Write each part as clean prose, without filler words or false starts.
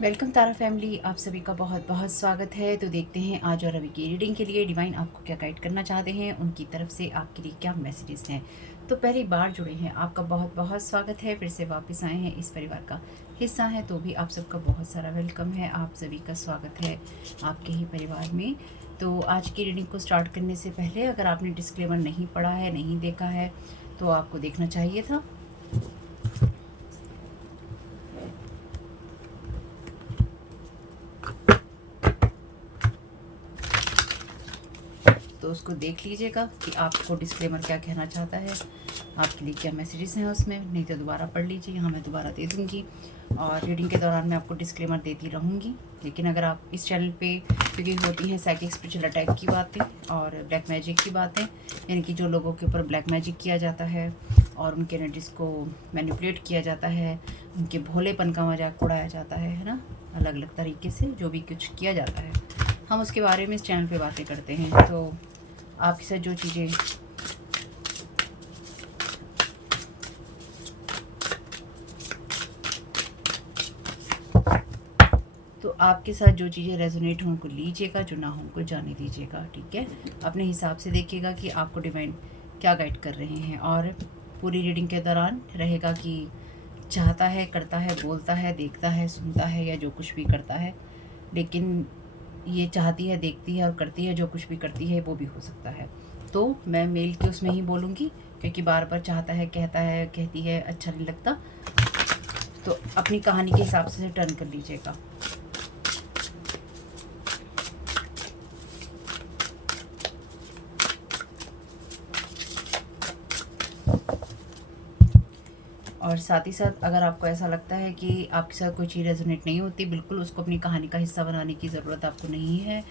Welcome तारा family, आप सभी का बहुत बहुत स्वागत है। तो देखते हैं आज और अभी की रीडिंग के लिए डिवाइन आपको क्या गाइड करना चाहते हैं, उनकी तरफ से आपके लिए क्या मैसेजेस हैं। तो पहली बार जुड़े हैं, आपका बहुत बहुत स्वागत है। फिर से वापस आए हैं, इस परिवार का हिस्सा है तो भी आप सबका बहुत सारा वेलकम है। आप सभी का स्वागत है आपके ही परिवार में। तो आज की रीडिंग को स्टार्ट करने से पहले अगर आपने डिस्क्लेमर नहीं पढ़ा है, नहीं देखा है, तो आपको देखना चाहिए था। तो उसको देख लीजिएगा कि आपको डिस्क्लेमर क्या कहना चाहता है, आपके लिए क्या मैसेजेस हैं उसमें। नहीं तो दोबारा पढ़ लीजिए, यहाँ मैं दोबारा दे दूँगी और रीडिंग के दौरान मैं आपको डिस्क्लेमर देती रहूँगी। लेकिन अगर आप इस चैनल पे, क्योंकि होती हैं साइकिक स्पिरिचुअल अटैक की बातें और ब्लैक मैजिक की बातें, यानी कि जो लोगों के ऊपर ब्लैक मैजिक किया जाता है और उनके एनर्जीज़ को मैनिपुलेट किया जाता है, उनके भोलेपन का मजाक उड़ाया जाता है ना, अलग अलग तरीके से जो भी कुछ किया जाता है, हम उसके बारे में इस चैनल पे बातें करते हैं। तो आपके साथ जो चीज़ें रेजोनेट हों उनको लीजिएगा, जो ना हो उनको जाने दीजिएगा, ठीक है। अपने हिसाब से देखिएगा कि आपको डिवाइन क्या गाइड कर रहे हैं। और पूरी रीडिंग के दौरान रहेगा कि चाहता है, करता है, बोलता है, देखता है, सुनता है या जो कुछ भी करता है, लेकिन ये चाहती है, देखती है और करती है, जो कुछ भी करती है वो भी हो सकता है। तो मैं मेल के उसमें ही बोलूँगी, क्योंकि बार बार चाहता है, कहता है, कहती है, अच्छा नहीं लगता। तो अपनी कहानी के हिसाब से टर्न कर लीजिएगा। और साथ ही साथ अगर आपको ऐसा लगता है कि आपके साथ कोई चीज़ रेजोनेट नहीं होती, बिल्कुल उसको अपनी कहानी का हिस्सा बनाने की ज़रूरत आपको नहीं है।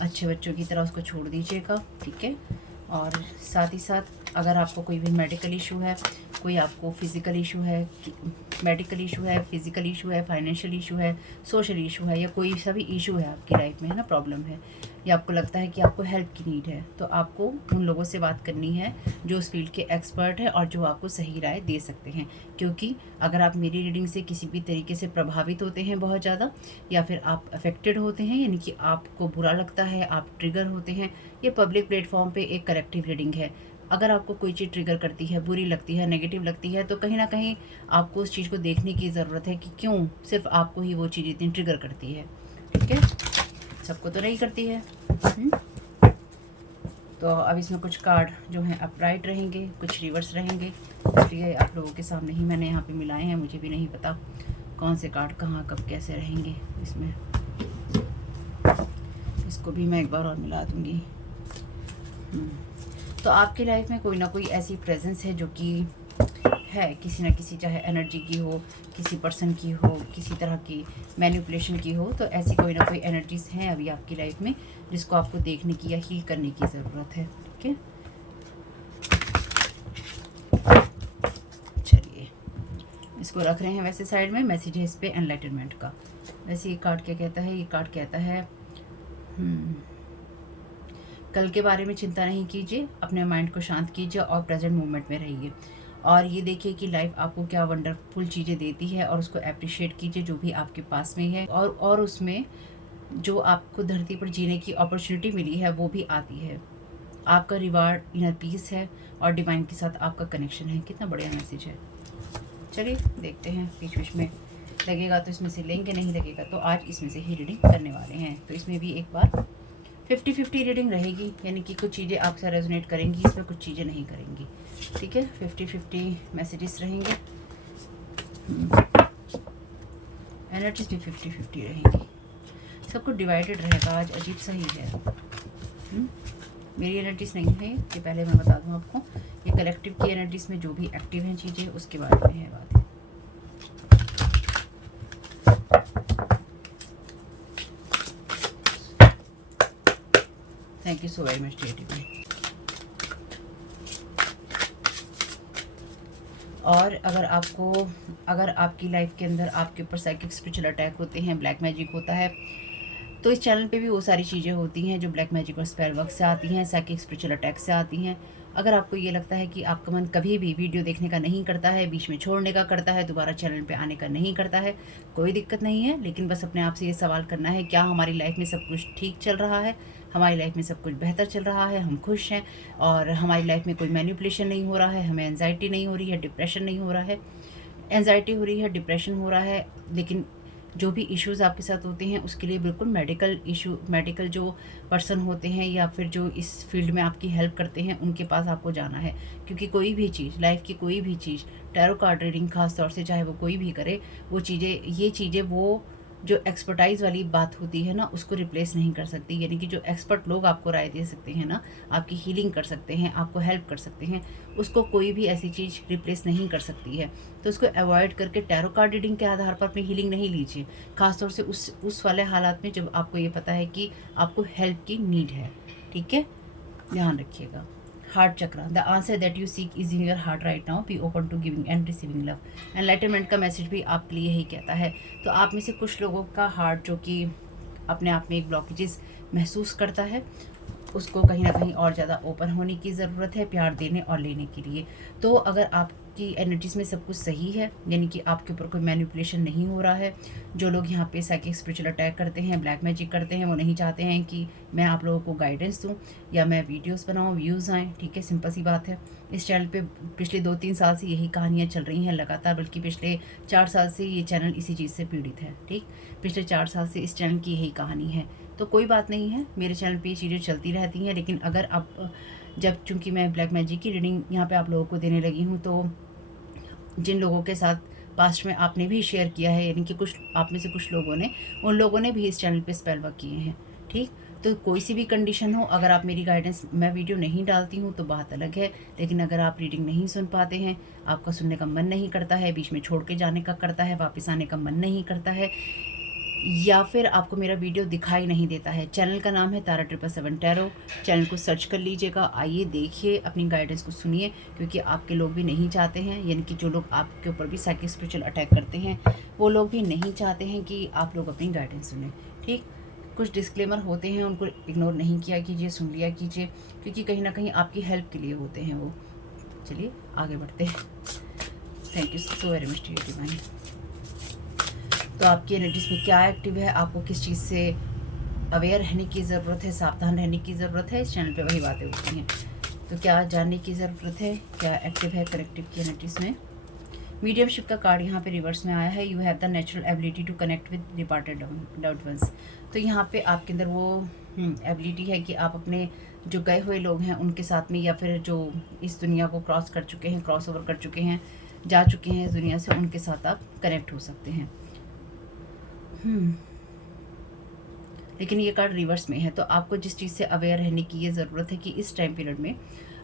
अच्छे बच्चों की तरह उसको छोड़ दीजिएगा, ठीक है। और साथ ही साथ अगर आपको कोई भी मेडिकल इशू है, कोई आपको फिज़िकल इशू है, मेडिकल इशू है, फिज़िकल इशू है, फाइनेंशियल इशू है, सोशल इशू है, या कोई सा भी इशू है आपकी लाइफ में, है ना, प्रॉब्लम है, या आपको लगता है कि आपको हेल्प की नीड है, तो आपको उन लोगों से बात करनी है जो उस फील्ड के एक्सपर्ट हैं और जो आपको सही राय दे सकते हैं। क्योंकि अगर आप मेरी रीडिंग से किसी भी तरीके से प्रभावित होते हैं बहुत ज़्यादा, या फिर आप अफेक्टेड होते हैं, यानी कि आपको बुरा लगता है, आप ट्रिगर होते हैं, ये पब्लिक प्लेटफॉर्म पे एक करेक्टिव रीडिंग है। अगर आपको कोई चीज़ ट्रिगर करती है, बुरी लगती है, नेगेटिव लगती है, तो कहीं ना कहीं आपको उस चीज़ को देखने की ज़रूरत है कि क्यों सिर्फ आपको ही वो चीज़ इतनी ट्रिगर करती है, ठीक है। सबको तो नहीं करती है। तो अब इसमें कुछ कार्ड जो हैं अपराइट रहेंगे, कुछ रिवर्स रहेंगे, इसलिए आप लोगों के सामने ही मैंने यहाँ पे मिलाए हैं। मुझे भी नहीं पता कौन से कार्ड कहाँ कब कैसे रहेंगे इसमें। इसको भी मैं एक बार और मिला दूँगी। तो आपकी लाइफ में कोई ना कोई ऐसी प्रेजेंस है जो कि है किसी ना किसी, चाहे एनर्जी की हो, किसी पर्सन की हो, किसी तरह की मैनिपुलेशन की हो, तो ऐसी कोई ना कोई एनर्जीज हैं अभी आपकी लाइफ में जिसको आपको देखने की या हील करने की ज़रूरत है, ठीक है। चलिए इसको रख रहे हैं वैसे साइड में। मैसेज है इस पर एनलाइटनमेंट का। वैसे ये कार्ड क्या कहता है, ये कार्ड कहता है कल के बारे में चिंता नहीं कीजिए, अपने माइंड को शांत कीजिए और प्रेजेंट मोमेंट में रहिए। और ये देखिए कि लाइफ आपको क्या वंडरफुल चीज़ें देती है और उसको अप्रिशिएट कीजिए जो भी आपके पास में है। और उसमें जो आपको धरती पर जीने की अपॉर्चुनिटी मिली है वो भी आती है। आपका रिवार्ड इनर पीस है और डिवाइन के साथ आपका कनेक्शन है। कितना बढ़िया मैसेज है। चलिए देखते हैं, बीच बीच में लगेगा तो इसमें से लेंगे, नहीं लगेगा तो आज इसमें से ही रीडिंग करने वाले हैं। तो इसमें भी एक बार 50-50 रीडिंग रहेगी, यानी कि कुछ चीज़ें आपसे रेजोनेट करेंगी, इसमें कुछ चीज़ें नहीं करेंगी, ठीक है। 50-50 मैसेजेस रहेंगे, एनर्जीज भी 50-50 रहेंगी। सब कुछ डिवाइडेड रहेगा आज, अजीब सा ही है। मेरी एनर्जीज नहीं है ये पहले मैं बता दूं आपको। ये कलेक्टिव की एनर्जीज में जो भी एक्टिव हैं चीज़ें, उसके बारे में है बात। Thank you so very much dear. और अगर आपकी लाइफ के अंदर आपके ऊपर साइकिक स्पिरिचुअल अटैक होते हैं, ब्लैक मैजिक होता है, तो इस चैनल पे भी वो सारी चीज़ें होती हैं जो ब्लैक मैजिक और स्पेल वर्क से आती हैं, साइकिक स्पिरिचुअल अटैक से आती हैं। अगर आपको ये लगता है कि आपका मन कभी भी वीडियो देखने का नहीं करता है, बीच में छोड़ने का करता है, दोबारा चैनल पे आने का नहीं करता है, कोई दिक्कत नहीं है। लेकिन बस अपने आप से ये सवाल करना है, क्या हमारी लाइफ में सब कुछ ठीक चल रहा है, हमारी लाइफ में सब कुछ बेहतर चल रहा है, हम खुश हैं और हमारी लाइफ में कोई मैनिपुलेशन नहीं हो रहा है, हमें एंजाइटी नहीं हो रही है, डिप्रेशन नहीं हो रहा है। एंजाइटी हो रही है, डिप्रेशन हो रहा है, लेकिन जो भी इश्यूज़ आपके साथ होते हैं उसके लिए बिल्कुल मेडिकल जो पर्सन होते हैं या फिर जो इस फील्ड में आपकी हेल्प करते हैं उनके पास आपको जाना है। क्योंकि कोई भी चीज़, लाइफ की कोई भी चीज़, टैरो कार्ड रीडिंग खास तौर से, चाहे वो कोई भी करे, ये चीज़ें वो जो एक्सपर्टाइज़ वाली बात होती है ना, उसको रिप्लेस नहीं कर सकती। यानी कि जो एक्सपर्ट लोग आपको राय दे सकते हैं ना, आपकी हीलिंग कर सकते हैं, आपको हेल्प कर सकते हैं, उसको कोई भी ऐसी चीज़ रिप्लेस नहीं कर सकती है। तो उसको अवॉइड करके टैरो कार्ड रीडिंग के आधार पर अपनी हीलिंग नहीं लीजिए, खासतौर से उस वाले हालात में जब आपको ये पता है कि आपको हेल्प की नीड है। ठीक है, ध्यान रखिएगा। Heart chakra, the answer that you seek is in your heart right now, be open to giving and receiving love. Enlightenment का मैसेज भी आपके लिए यही कहता है। तो आप में से कुछ लोगों का हार्ट जो कि अपने आप में एक ब्लॉकेजेस महसूस करता है, उसको कहीं ना कहीं और ज़्यादा ओपन होने की ज़रूरत है, प्यार देने और लेने के लिए। तो अगर आपकी एनर्जीज़ में सब कुछ सही है, यानी कि आपके ऊपर कोई मैनिपुलेशन नहीं हो रहा है, जो लोग यहाँ पे साइकिक स्पिरिचुअल अटैक करते हैं, ब्लैक मैजिक करते हैं, वो नहीं चाहते हैं कि मैं आप लोगों को गाइडेंस दूँ या मैं वीडियोज़ बनाऊँ, व्यूज़ आएँ। ठीक है, सिंपल सी बात है। इस चैनल पे पिछले 2-3 साल से यही कहानियाँ चल रही हैं लगातार, बल्कि पिछले 4 साल से ये चैनल इसी चीज़ से पीड़ित है। ठीक, पिछले 4 साल से इस चैनल की यही कहानी है। तो कोई बात नहीं है, मेरे चैनल पे ये चीज़ें चलती रहती हैं। लेकिन अगर आप चूँकि मैं ब्लैक मैजिक की रीडिंग यहाँ पे आप लोगों को देने लगी हूँ, तो जिन लोगों के साथ पास्ट में आपने भी शेयर किया है, यानी कि कुछ आप में से कुछ लोगों ने, उन लोगों ने भी इस चैनल पे स्पेल वर्क किए हैं। ठीक, तो कोई सी भी कंडीशन हो, अगर आप मेरी गाइडेंस, मैं वीडियो नहीं डालती हूँ तो बात अलग है। लेकिन अगर आप रीडिंग नहीं सुन पाते हैं, आपका सुनने का मन नहीं करता है, बीच में छोड़ के जाने का करता है, वापस आने का मन नहीं करता है, या फिर आपको मेरा वीडियो दिखाई नहीं देता है, चैनल का नाम है तारा 777 टैरो। चैनल को सर्च कर लीजिएगा, आइए देखिए, अपनी गाइडेंस को सुनिए। क्योंकि आपके लोग भी नहीं चाहते हैं, यानी कि जो लोग आपके ऊपर भी साइकिक स्पिरिचुअल अटैक करते हैं, वो लोग भी नहीं चाहते हैं कि आप लोग अपनी गाइडेंस सुनें। ठीक, कुछ डिस्क्लेमर होते हैं, उनको इग्नोर नहीं किया कीजिए, सुन लिया कीजिए, क्योंकि कहीं ना कहीं आपकी हेल्प के लिए होते हैं वो। चलिए आगे बढ़ते हैं। Thank you so very much dear divine. तो आपकी एनर्जीज में क्या एक्टिव है, आपको किस चीज़ से अवेयर रहने की ज़रूरत है, सावधान रहने की ज़रूरत है, इस चैनल पे वही बातें होती हैं। तो क्या जानने की ज़रूरत है, क्या एक्टिव है कलेक्टिव की एनर्जीज में। मीडियमशिप का कार्ड यहाँ पे रिवर्स में आया है। You have the natural ability to connect with departed loved ones. तो यहाँ पे आपके अंदर वो एबिलिटी है कि आप अपने जो गए हुए लोग हैं उनके साथ में, या फिर जो इस दुनिया को क्रॉस कर चुके हैं, क्रॉस ओवर कर चुके हैं, जा चुके हैं इस दुनिया से, उनके साथ आप कनेक्ट हो सकते हैं। लेकिन ये कार्ड रिवर्स में है, तो आपको जिस चीज़ से अवेयर रहने की ये ज़रूरत है कि इस टाइम पीरियड में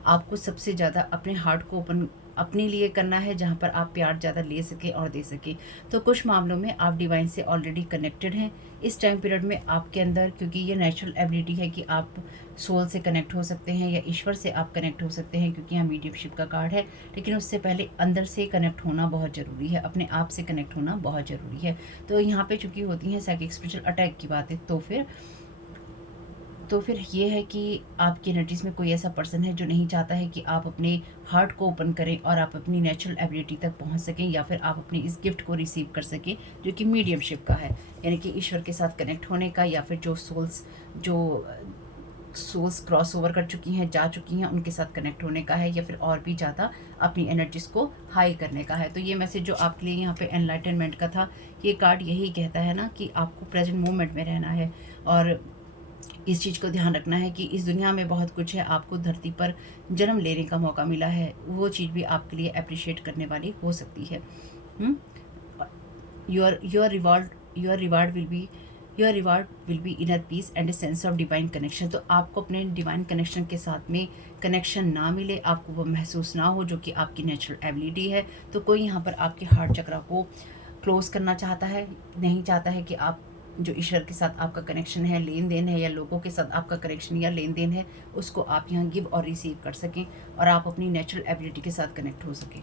आपको सबसे ज़्यादा अपने हार्ट को ओपन अपने लिए करना है, जहाँ पर आप प्यार ज़्यादा ले सकें और दे सकें। तो कुछ मामलों में आप डिवाइन से ऑलरेडी कनेक्टेड हैं इस टाइम पीरियड में आपके अंदर, क्योंकि ये नेचुरल एबिलिटी है कि आप सोल से कनेक्ट हो सकते हैं या ईश्वर से आप कनेक्ट हो सकते हैं, क्योंकि यहाँ मीडियमशिप का कार्ड है। लेकिन उससे पहले अंदर से कनेक्ट होना बहुत ज़रूरी है, अपने आप से कनेक्ट होना बहुत ज़रूरी है। तो यहाँ पे चूँकि होती हैं साइकिक स्पिरिचुअल अटैक की बातें, तो फिर ये है कि आपकी एनर्जीज़ में कोई ऐसा पर्सन है जो नहीं चाहता है कि आप अपने हार्ट को ओपन करें और आप अपनी नेचुरल एबिलिटी तक पहुंच सकें, या फिर आप अपनी इस गिफ्ट को रिसीव कर सकें जो कि मीडियमशिप का है, यानी कि ईश्वर के साथ कनेक्ट होने का, या फिर जो सोल्स क्रॉस ओवर कर चुकी हैं, जा चुकी हैं, उनके साथ कनेक्ट होने का है, या फिर और भी ज़्यादा अपनी एनर्जीज़ को हाई करने का है। तो ये मैसेज जो आपके लिए यहाँ पे एनलाइटनमेंट का था, ये कार्ड यही कहता है ना कि आपको प्रेजेंट मोमेंट में रहना है और इस चीज़ को ध्यान रखना है कि इस दुनिया में बहुत कुछ है, आपको धरती पर जन्म लेने का मौका मिला है, वो चीज़ भी आपके लिए अप्रिशिएट करने वाली हो सकती है। Your reward will be inner peace and a sense of divine connection. तो आपको अपने डिवाइन कनेक्शन के साथ में कनेक्शन ना मिले, आपको वो महसूस ना हो जो कि आपकी नेचुरल एबिलिटी है, तो कोई यहाँ पर आपके हार्ट चक्रा को क्लोज करना चाहता है, नहीं चाहता है कि आप जो ईश्वर के साथ आपका कनेक्शन है, लेन देन है, या लोगों के साथ आपका कनेक्शन या लेन देन है, उसको आप यहाँ गिव और रिसीव कर सकें और आप अपनी नेचुरल एबिलिटी के साथ कनेक्ट हो सकें।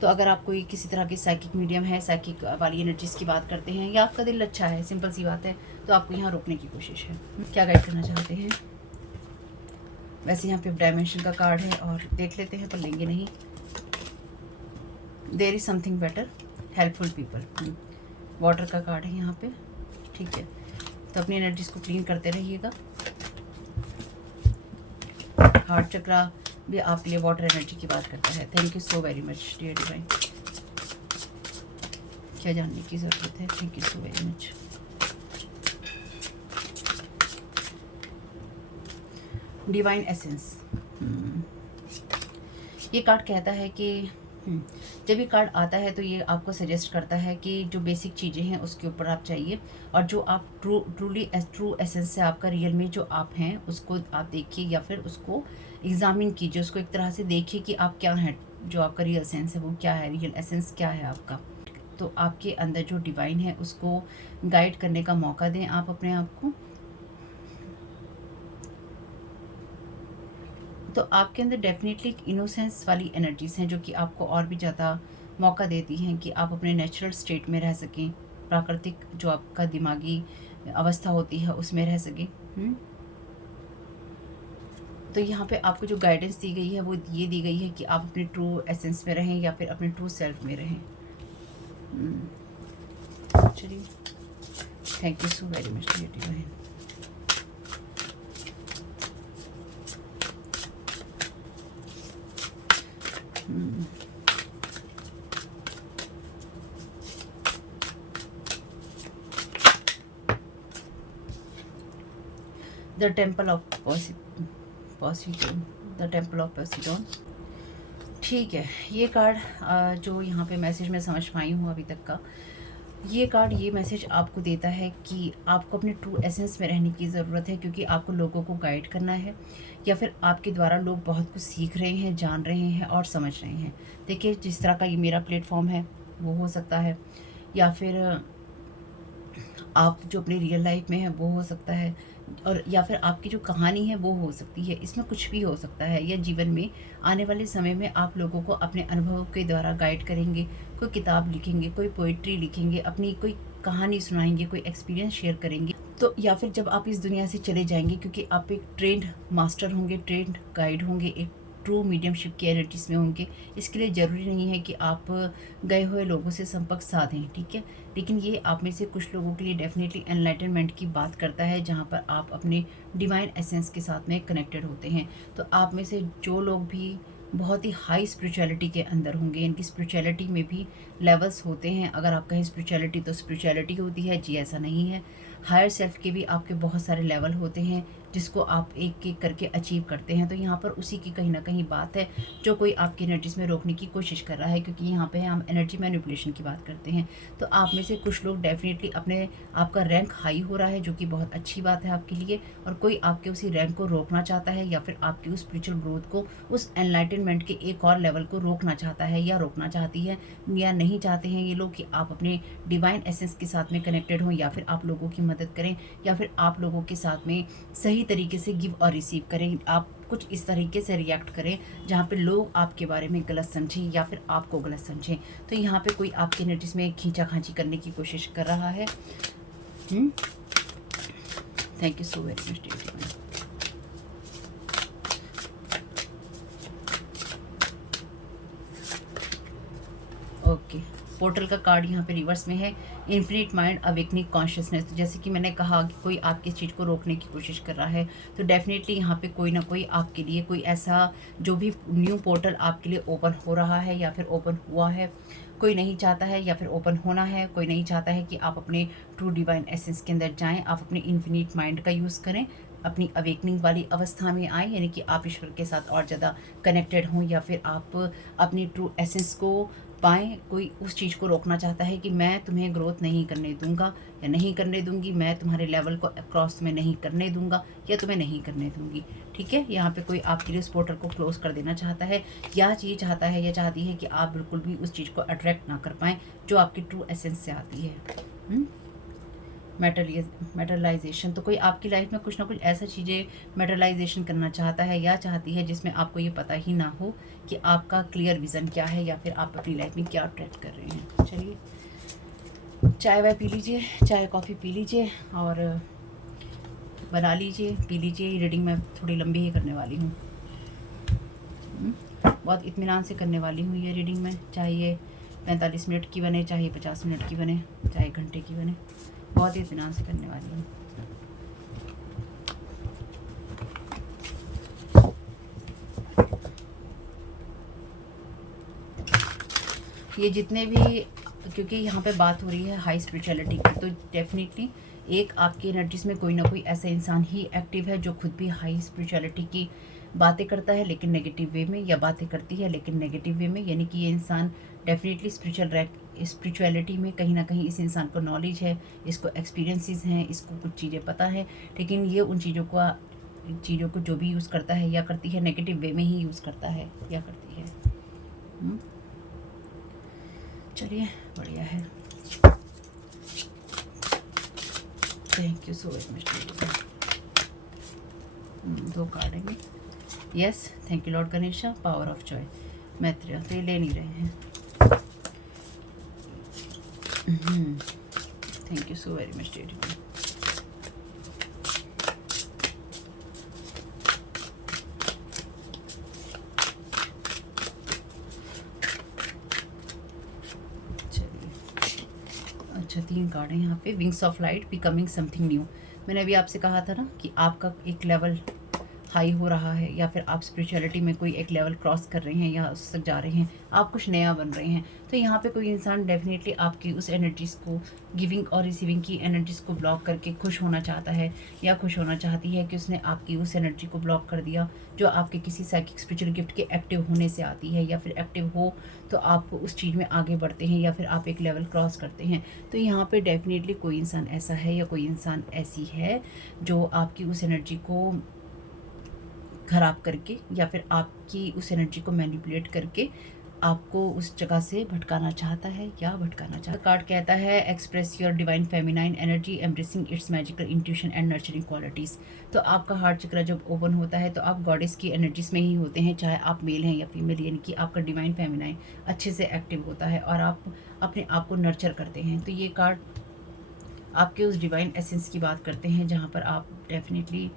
तो अगर आप कोई किसी तरह की साइकिक मीडियम है, साइकिक वाली एनर्जीज़ की बात करते हैं, या आपका दिल अच्छा है, सिंपल सी बात है, तो आपको यहाँ रोकने की कोशिश है। क्या गाइड करना चाहते हैं? वैसे यहाँ पे डायमेंशन का कार्ड है और देख लेते हैं, पर लेंगे नहीं। There is something better, helpful people. Water का कार्ड है यहाँ पे, ठीक है। तो अपनी एनर्जीज को क्लीन करते रहिएगा। हार्ट चक्रा भी आपके लिए वाटर एनर्जी की बात करता है। Thank you so very much dear divine. क्या जानने की ज़रूरत है? Thank you so very much. Divine essence, ये कार्ड कहता है कि जब ये कार्ड आता है तो ये आपको सजेस्ट करता है कि जो बेसिक चीज़ें हैं उसके ऊपर आप चाहिए, और जो आप ट्रू एसेंस से आपका रियल में जो आप हैं उसको आप देखिए, या फिर उसको एग्जामिन कीजिए, उसको एक तरह से देखिए कि आप क्या हैं, जो आपका रियल सेंस है वो क्या है, रियल एसेंस क्या है आपका। तो आपके अंदर जो डिवाइन है उसको गाइड करने का मौका दें आप अपने आप को। तो आपके अंदर डेफिनेटली इनोसेंस वाली एनर्जीज हैं जो कि आपको और भी ज़्यादा मौका देती हैं कि आप अपने नेचुरल स्टेट में रह सकें, प्राकृतिक जो आपका दिमागी अवस्था होती है उसमें रह सकें। तो यहाँ पे आपको जो गाइडेंस दी गई है वो ये दी गई है कि आप अपने ट्रू एसेंस में रहें या फिर अपने ट्रू सेल्फ में रहें। चलिए, thank you so very much dear divine. The temple of Poseidon, the temple of Poseidon. ठीक है, ये कार्ड जो यहाँ पे मैसेज में समझ पाई हूँ अभी तक का, ये कार्ड ये मैसेज आपको देता है कि आपको अपने ट्रू एसेंस में रहने की ज़रूरत है, क्योंकि आपको लोगों को गाइड करना है, या फिर आपके द्वारा लोग बहुत कुछ सीख रहे हैं, जान रहे हैं और समझ रहे हैं। देखिए, जिस तरह का ये मेरा प्लेटफॉर्म है वो हो सकता है, या फिर आप जो अपने रियल लाइफ में है वो हो सकता है, और या फिर आपकी जो कहानी है वो हो सकती है। इसमें कुछ भी हो सकता है, या जीवन में आने वाले समय में आप लोगों को अपने अनुभवों के द्वारा गाइड करेंगे, कोई किताब लिखेंगे, कोई पोइट्री लिखेंगे, अपनी कोई कहानी सुनाएंगे, कोई एक्सपीरियंस शेयर करेंगे। तो या फिर जब आप इस दुनिया से चले जाएंगे, क्योंकि आप एक ट्रेंड मास्टर होंगे, ट्रेंड गाइड होंगे, एक ट्रू मीडियमशिप की एनर्जीज में होंगे। इसके लिए ज़रूरी नहीं है कि आप गए हुए लोगों से संपर्क साधें, ठीक है। लेकिन ये आप में से कुछ लोगों के लिए डेफिनेटली एनलाइटनमेंट की बात करता है, जहाँ पर आप अपने डिवाइन एसेंस के साथ में कनेक्टेड होते हैं। तो आप में से जो लोग भी बहुत ही हाई स्पिरिचुअलिटी के अंदर होंगे, इनकी स्पिरिचुअलिटी में भी लेवल्स होते हैं। अगर आप कहें स्पिरिचुअलिटी तो स्पिरिचुअलिटी होती है जी, ऐसा नहीं है। हायर सेल्फ के भी आपके बहुत सारे लेवल होते हैं जिसको आप एक एक करके अचीव करते हैं। तो यहाँ पर उसी की कहीं ना कहीं बात है जो कोई आपकी एनर्जीज में रोकने की कोशिश कर रहा है, क्योंकि यहाँ पे हम एनर्जी मैनिपुलेशन की बात करते हैं। तो आप में से कुछ लोग डेफिनेटली अपने आपका रैंक हाई हो रहा है, जो कि बहुत अच्छी बात है आपके लिए, और कोई आपके उसी रैंक को रोकना चाहता है, या फिर आपकी उस स्पिरिचुअल ग्रोथ को, उस एनलाइटनमेंट के एक और लेवल को रोकना चाहता है, या रोकना चाहती है, या नहीं चाहते हैं ये लोग कि आप अपने डिवाइन एसेंस के साथ में कनेक्टेड हों, या फिर आप लोगों की मदद करें, या फिर आप लोगों के साथ में सही तरीके से गिव और रिसीव करें। आप कुछ इस तरीके से रिएक्ट करें जहाँ पे लोग आपके बारे में गलत समझें या फिर आपको गलत समझें। तो यहाँ पे कोई आपकी एनर्जीज में खींचा खांची करने की कोशिश कर रहा है। Thank you so very much dear. Okay, portal का कार्ड यहाँ पे रिवर्स में है, इन्फिनिट माइंड अवेकनिंग कॉन्शियसनेस। तो जैसे कि मैंने कहा कि कोई आपकी चीज़ को रोकने की कोशिश कर रहा है, तो डेफिनेटली यहाँ पे कोई ना कोई आपके लिए कोई ऐसा जो भी न्यू पोर्टल आपके लिए ओपन हो रहा है या फिर ओपन हुआ है, कोई नहीं चाहता है या फिर ओपन होना है, कोई नहीं चाहता है कि आप अपने ट्रू डिवाइन एसेंस के अंदर जाएँ, आप अपने इन्फिनिट माइंड का यूज़ करें, अपनी अवेकनिंग वाली अवस्था में आए, यानी कि आप ईश्वर के साथ और ज़्यादा कनेक्टेड हों, या फिर आप अपनी ट्रू एसेंस को पाएँ। कोई उस चीज़ को रोकना चाहता है कि मैं तुम्हें ग्रोथ नहीं करने दूंगा या नहीं करने दूंगी, मैं तुम्हारे लेवल को क्रॉस में नहीं करने दूंगा या तुम्हें नहीं करने दूंगी, ठीक है। यहाँ पे कोई आपके लिए उस पोर्टल को क्लोज कर देना चाहता है, या ये चाहता है या चाहती है कि आप बिल्कुल भी उस चीज़ को अट्रैक्ट ना कर पाएँ जो आपकी ट्रू एसेंस से आती है। मेटरलाइजेशन, तो कोई आपकी लाइफ में कुछ ना कुछ ऐसा चीज़ें मेटरलाइजेशन करना चाहता है या चाहती है जिसमें आपको ये पता ही ना हो कि आपका क्लियर विज़न क्या है, या फिर आप अपनी लाइफ में क्या अट्रैक्ट कर रहे हैं। चलिए, चाय वाय पी लीजिए, चाय कॉफ़ी पी लीजिए, और बना लीजिए, पी लीजिए। रीडिंग मैं थोड़ी लंबी ही करने वाली हूँ, बहुत इत्मीनान से करने वाली हूँ ये रीडिंग में। चाहे ये 45 मिनट की बने, चाहे 50 मिनट की बने, चाहे घंटे की बने, बहुत ही इत्मीनान से करने वाली हूँ। ये जितने भी, क्योंकि यहाँ पे बात हो रही है हाई स्पिरिचुअलिटी की, तो डेफिनेटली एक आपकी एनर्जीज में कोई ना कोई ऐसा इंसान ही एक्टिव है जो खुद भी हाई स्पिरिचुअलिटी की बातें करता है लेकिन नेगेटिव वे में, या बातें करती है लेकिन नेगेटिव वे में। यानी कि ये इंसान डेफिनेटली स्पिरिचुअलिटी में कहीं ना कहीं इस इंसान को नॉलेज है, इसको एक्सपीरियंसेस हैं, इसको कुछ चीज़ें पता है, लेकिन ये उन चीज़ों को जो भी यूज़ करता है या करती है नेगेटिव वे में ही यूज़ करता है या करती है। चलिए, बढ़िया है। Thank you so much. 2 card हैं। Yes, thank you lord Ganesha, power of joy, Maitreya. तो ये ले नहीं रहे हैं। Thank you so very much daddy. अच्छा, 3 कार्ड हैं यहाँ पे। Wings of light, becoming something new. मैंने अभी आपसे कहा था ना कि आपका एक लेवल हाई हो रहा है, या फिर आप स्पिरिचुअलिटी में कोई एक लेवल क्रॉस कर रहे हैं या उस तक जा रहे हैं, आप कुछ नया बन रहे हैं। तो यहाँ पे कोई इंसान डेफिनेटली आपकी उस एनर्जीज़ को, गिविंग और रिसीविंग की एनर्जीज़ को ब्लॉक करके खुश होना चाहता है, या खुश होना चाहती है कि उसने आपकी उस एनर्जी को ब्लॉक कर दिया जो आपके किसी साइकिक स्पिरिचुअल गिफ्ट के एक्टिव होने से आती है, या फिर एक्टिव हो तो आप उस चीज़ में आगे बढ़ते हैं, या फिर आप एक लेवल क्रॉस करते हैं। तो यहाँ पे डेफिनेटली कोई इंसान ऐसा है या कोई इंसान ऐसी है जो आपकी उस एनर्जी को ख़राब करके, या फिर आपकी उस एनर्जी को मैनिपुलेट करके आपको उस जगह से भटकाना चाहता है या भटकाना चाहता है। कार्ड कहता है express your divine feminine energy, embracing its magical intuition and nurturing qualities. तो आपका हार्ट चक्र जब ओपन होता है तो आप गॉडेस की एनर्जीज में ही होते हैं, चाहे आप मेल हैं या फीमेल, यानी कि आपका डिवाइन फेमिनाइन अच्छे से एक्टिव होता है और आप अपने आप को नर्चर करते हैं। तो ये कार्ड आपके उस डिवाइन एसेंस की बात करते हैं जहाँ पर आप डेफिनेटली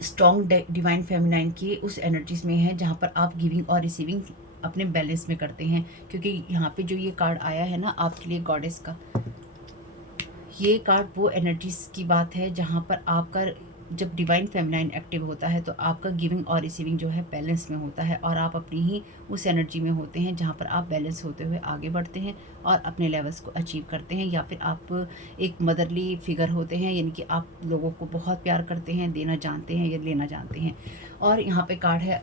स्ट्रॉन्ग डिवाइन फेमिनाइन की उस एनर्जीज में है, जहाँ पर आप गिविंग और रिसीविंग अपने बैलेंस में करते हैं। क्योंकि यहाँ पे जो ये कार्ड आया है ना आपके लिए गॉडेस का, ये कार्ड वो एनर्जीज की बात है जहाँ पर आपका जब डिवाइन फेमिनाइन एक्टिव होता है तो आपका गिविंग और रिसीविंग जो है बैलेंस में होता है, और आप अपनी ही उस एनर्जी में होते हैं जहाँ पर आप बैलेंस होते हुए आगे बढ़ते हैं और अपने लेवल्स को अचीव करते हैं। या फिर आप एक मदरली फिगर होते हैं, यानी कि आप लोगों को बहुत प्यार करते हैं, देना जानते हैं या लेना जानते हैं। और यहाँ पे कार्ड है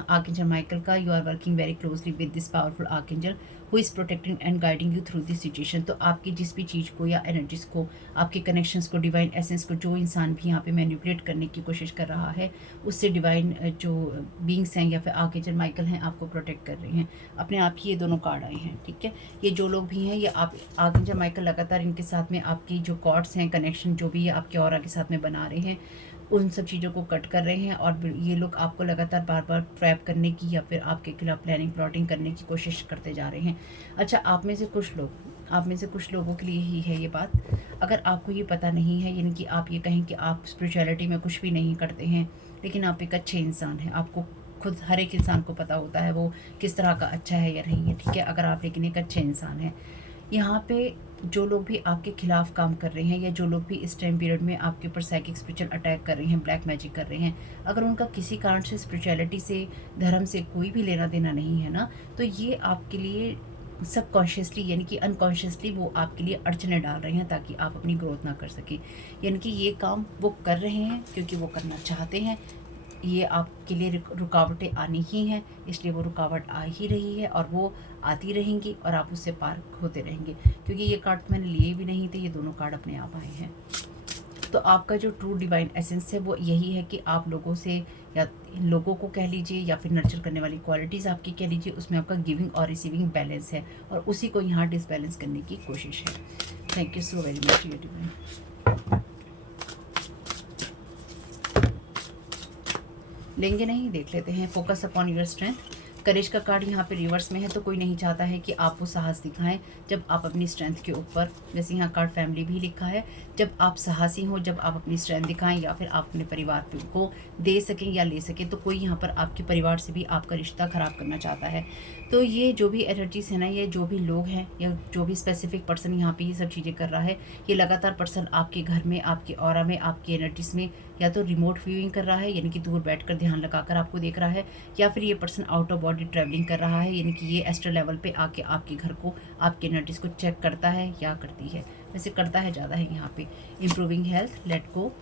आर्कएंजल माइकल का, you are working very closely with this powerful archangel who is protecting and guiding you through this situation. तो आपकी जिस भी चीज़ को या एनर्जीज को, आपके कनेक्शंस को, डिवाइन एसेंस को, जो इंसान भी यहाँ पे मैनिपुलेट करने की कोशिश कर रहा है, उससे डिवाइन जो बींग्स हैं या फिर आर्कएंजल माइकल हैं आपको प्रोटेक्ट कर रहे हैं। अपने आप ही ये दोनों कार्ड आए हैं, ठीक है। ये जो लोग भी हैं, ये आप आर्कएंजल माइकल लगातार इनके साथ में आपकी जो कॉर्ड्स हैं, कनेक्शन जो भी है आपके ऑरा के साथ में बना रहे हैं, उन सब चीज़ों को कट कर रहे हैं। और ये लोग आपको लगातार बार बार ट्रैप करने की या फिर आपके खिलाफ प्लानिंग प्लॉटिंग करने की कोशिश करते जा रहे हैं। अच्छा, आप में से कुछ लोगों के लिए ही है ये बात। अगर आपको ये पता नहीं है, यानी कि आप ये कहें कि आप स्पिरिचुअलिटी में कुछ भी नहीं करते हैं, लेकिन आप एक अच्छे इंसान हैं, आपको खुद हर एक इंसान को पता होता है वो किस तरह का अच्छा है या नहीं है, ठीक है। अगर आप लेकिन एक अच्छे इंसान हैं, यहाँ पे जो लोग भी आपके खिलाफ काम कर रहे हैं या जो लोग भी इस टाइम पीरियड में आपके ऊपर साइकिक स्पिरिचुअल अटैक कर रहे हैं, ब्लैक मैजिक कर रहे हैं, अगर उनका किसी कारण से स्पिरिचुअलिटी से, धर्म से कोई भी लेना देना नहीं है ना, तो ये आपके लिए सबकॉन्शियसली यानी कि अनकॉन्शियसली वो आपके लिए अड़चने डाल रहे हैं ताकि आप अपनी ग्रोथ ना कर सके। यानी कि ये काम वो कर रहे हैं क्योंकि वो करना चाहते हैं, ये आपके लिए रुकावटें आनी ही हैं, इसलिए वो रुकावट आ ही रही है और वो आती रहेंगी और आप उससे पार होते रहेंगे। क्योंकि ये कार्ड मैंने लिए भी नहीं थे, ये दोनों कार्ड अपने आप आए हैं। तो आपका जो ट्रू डिवाइन एसेंस है वो यही है कि आप लोगों से, या लोगों को कह लीजिए या फिर नर्चर करने वाली क्वालिटीज़ आपकी कह लीजिए, उसमें आपका गिविंग और रिसीविंग बैलेंस है और उसी को यहाँ डिसबैलेंस करने की कोशिश है। Thank you so very much your divine. लेंगे नहीं, देख लेते हैं। फोकस अपॉन योर स्ट्रेंथ, करेज का कार्ड यहाँ पे रिवर्स में है, तो कोई नहीं चाहता है कि आप वो साहस दिखाएं जब आप अपनी स्ट्रेंथ के ऊपर, जैसे यहाँ कार्ड फैमिली भी लिखा है, जब आप साहसी हो, जब आप अपनी स्ट्रेंथ दिखाएं या फिर आप अपने परिवार को दे सकें या ले सकें, तो कोई यहाँ पर आपके परिवार से भी आपका रिश्ता ख़राब करना चाहता है। तो ये जो भी एनर्जीज है ना, ये जो भी लोग हैं या जो भी स्पेसिफिक पर्सन यहाँ पे ये सब चीज़ें कर रहा है, ये लगातार पर्सन आपके घर में, आपके ऑरा में, आपकी एनर्जीज में या तो रिमोट व्यूइंग कर रहा है, यानी कि दूर बैठकर ध्यान लगाकर आपको देख रहा है, या फिर ये person out of body travelling कर रहा है, यानी कि ये एस्ट्रल लेवल पे आके आपके घर को, आपकी एनर्जीज को चेक करता है या करती है। वैसे करता है ज़्यादा है यहाँ पे। Improving health, let go.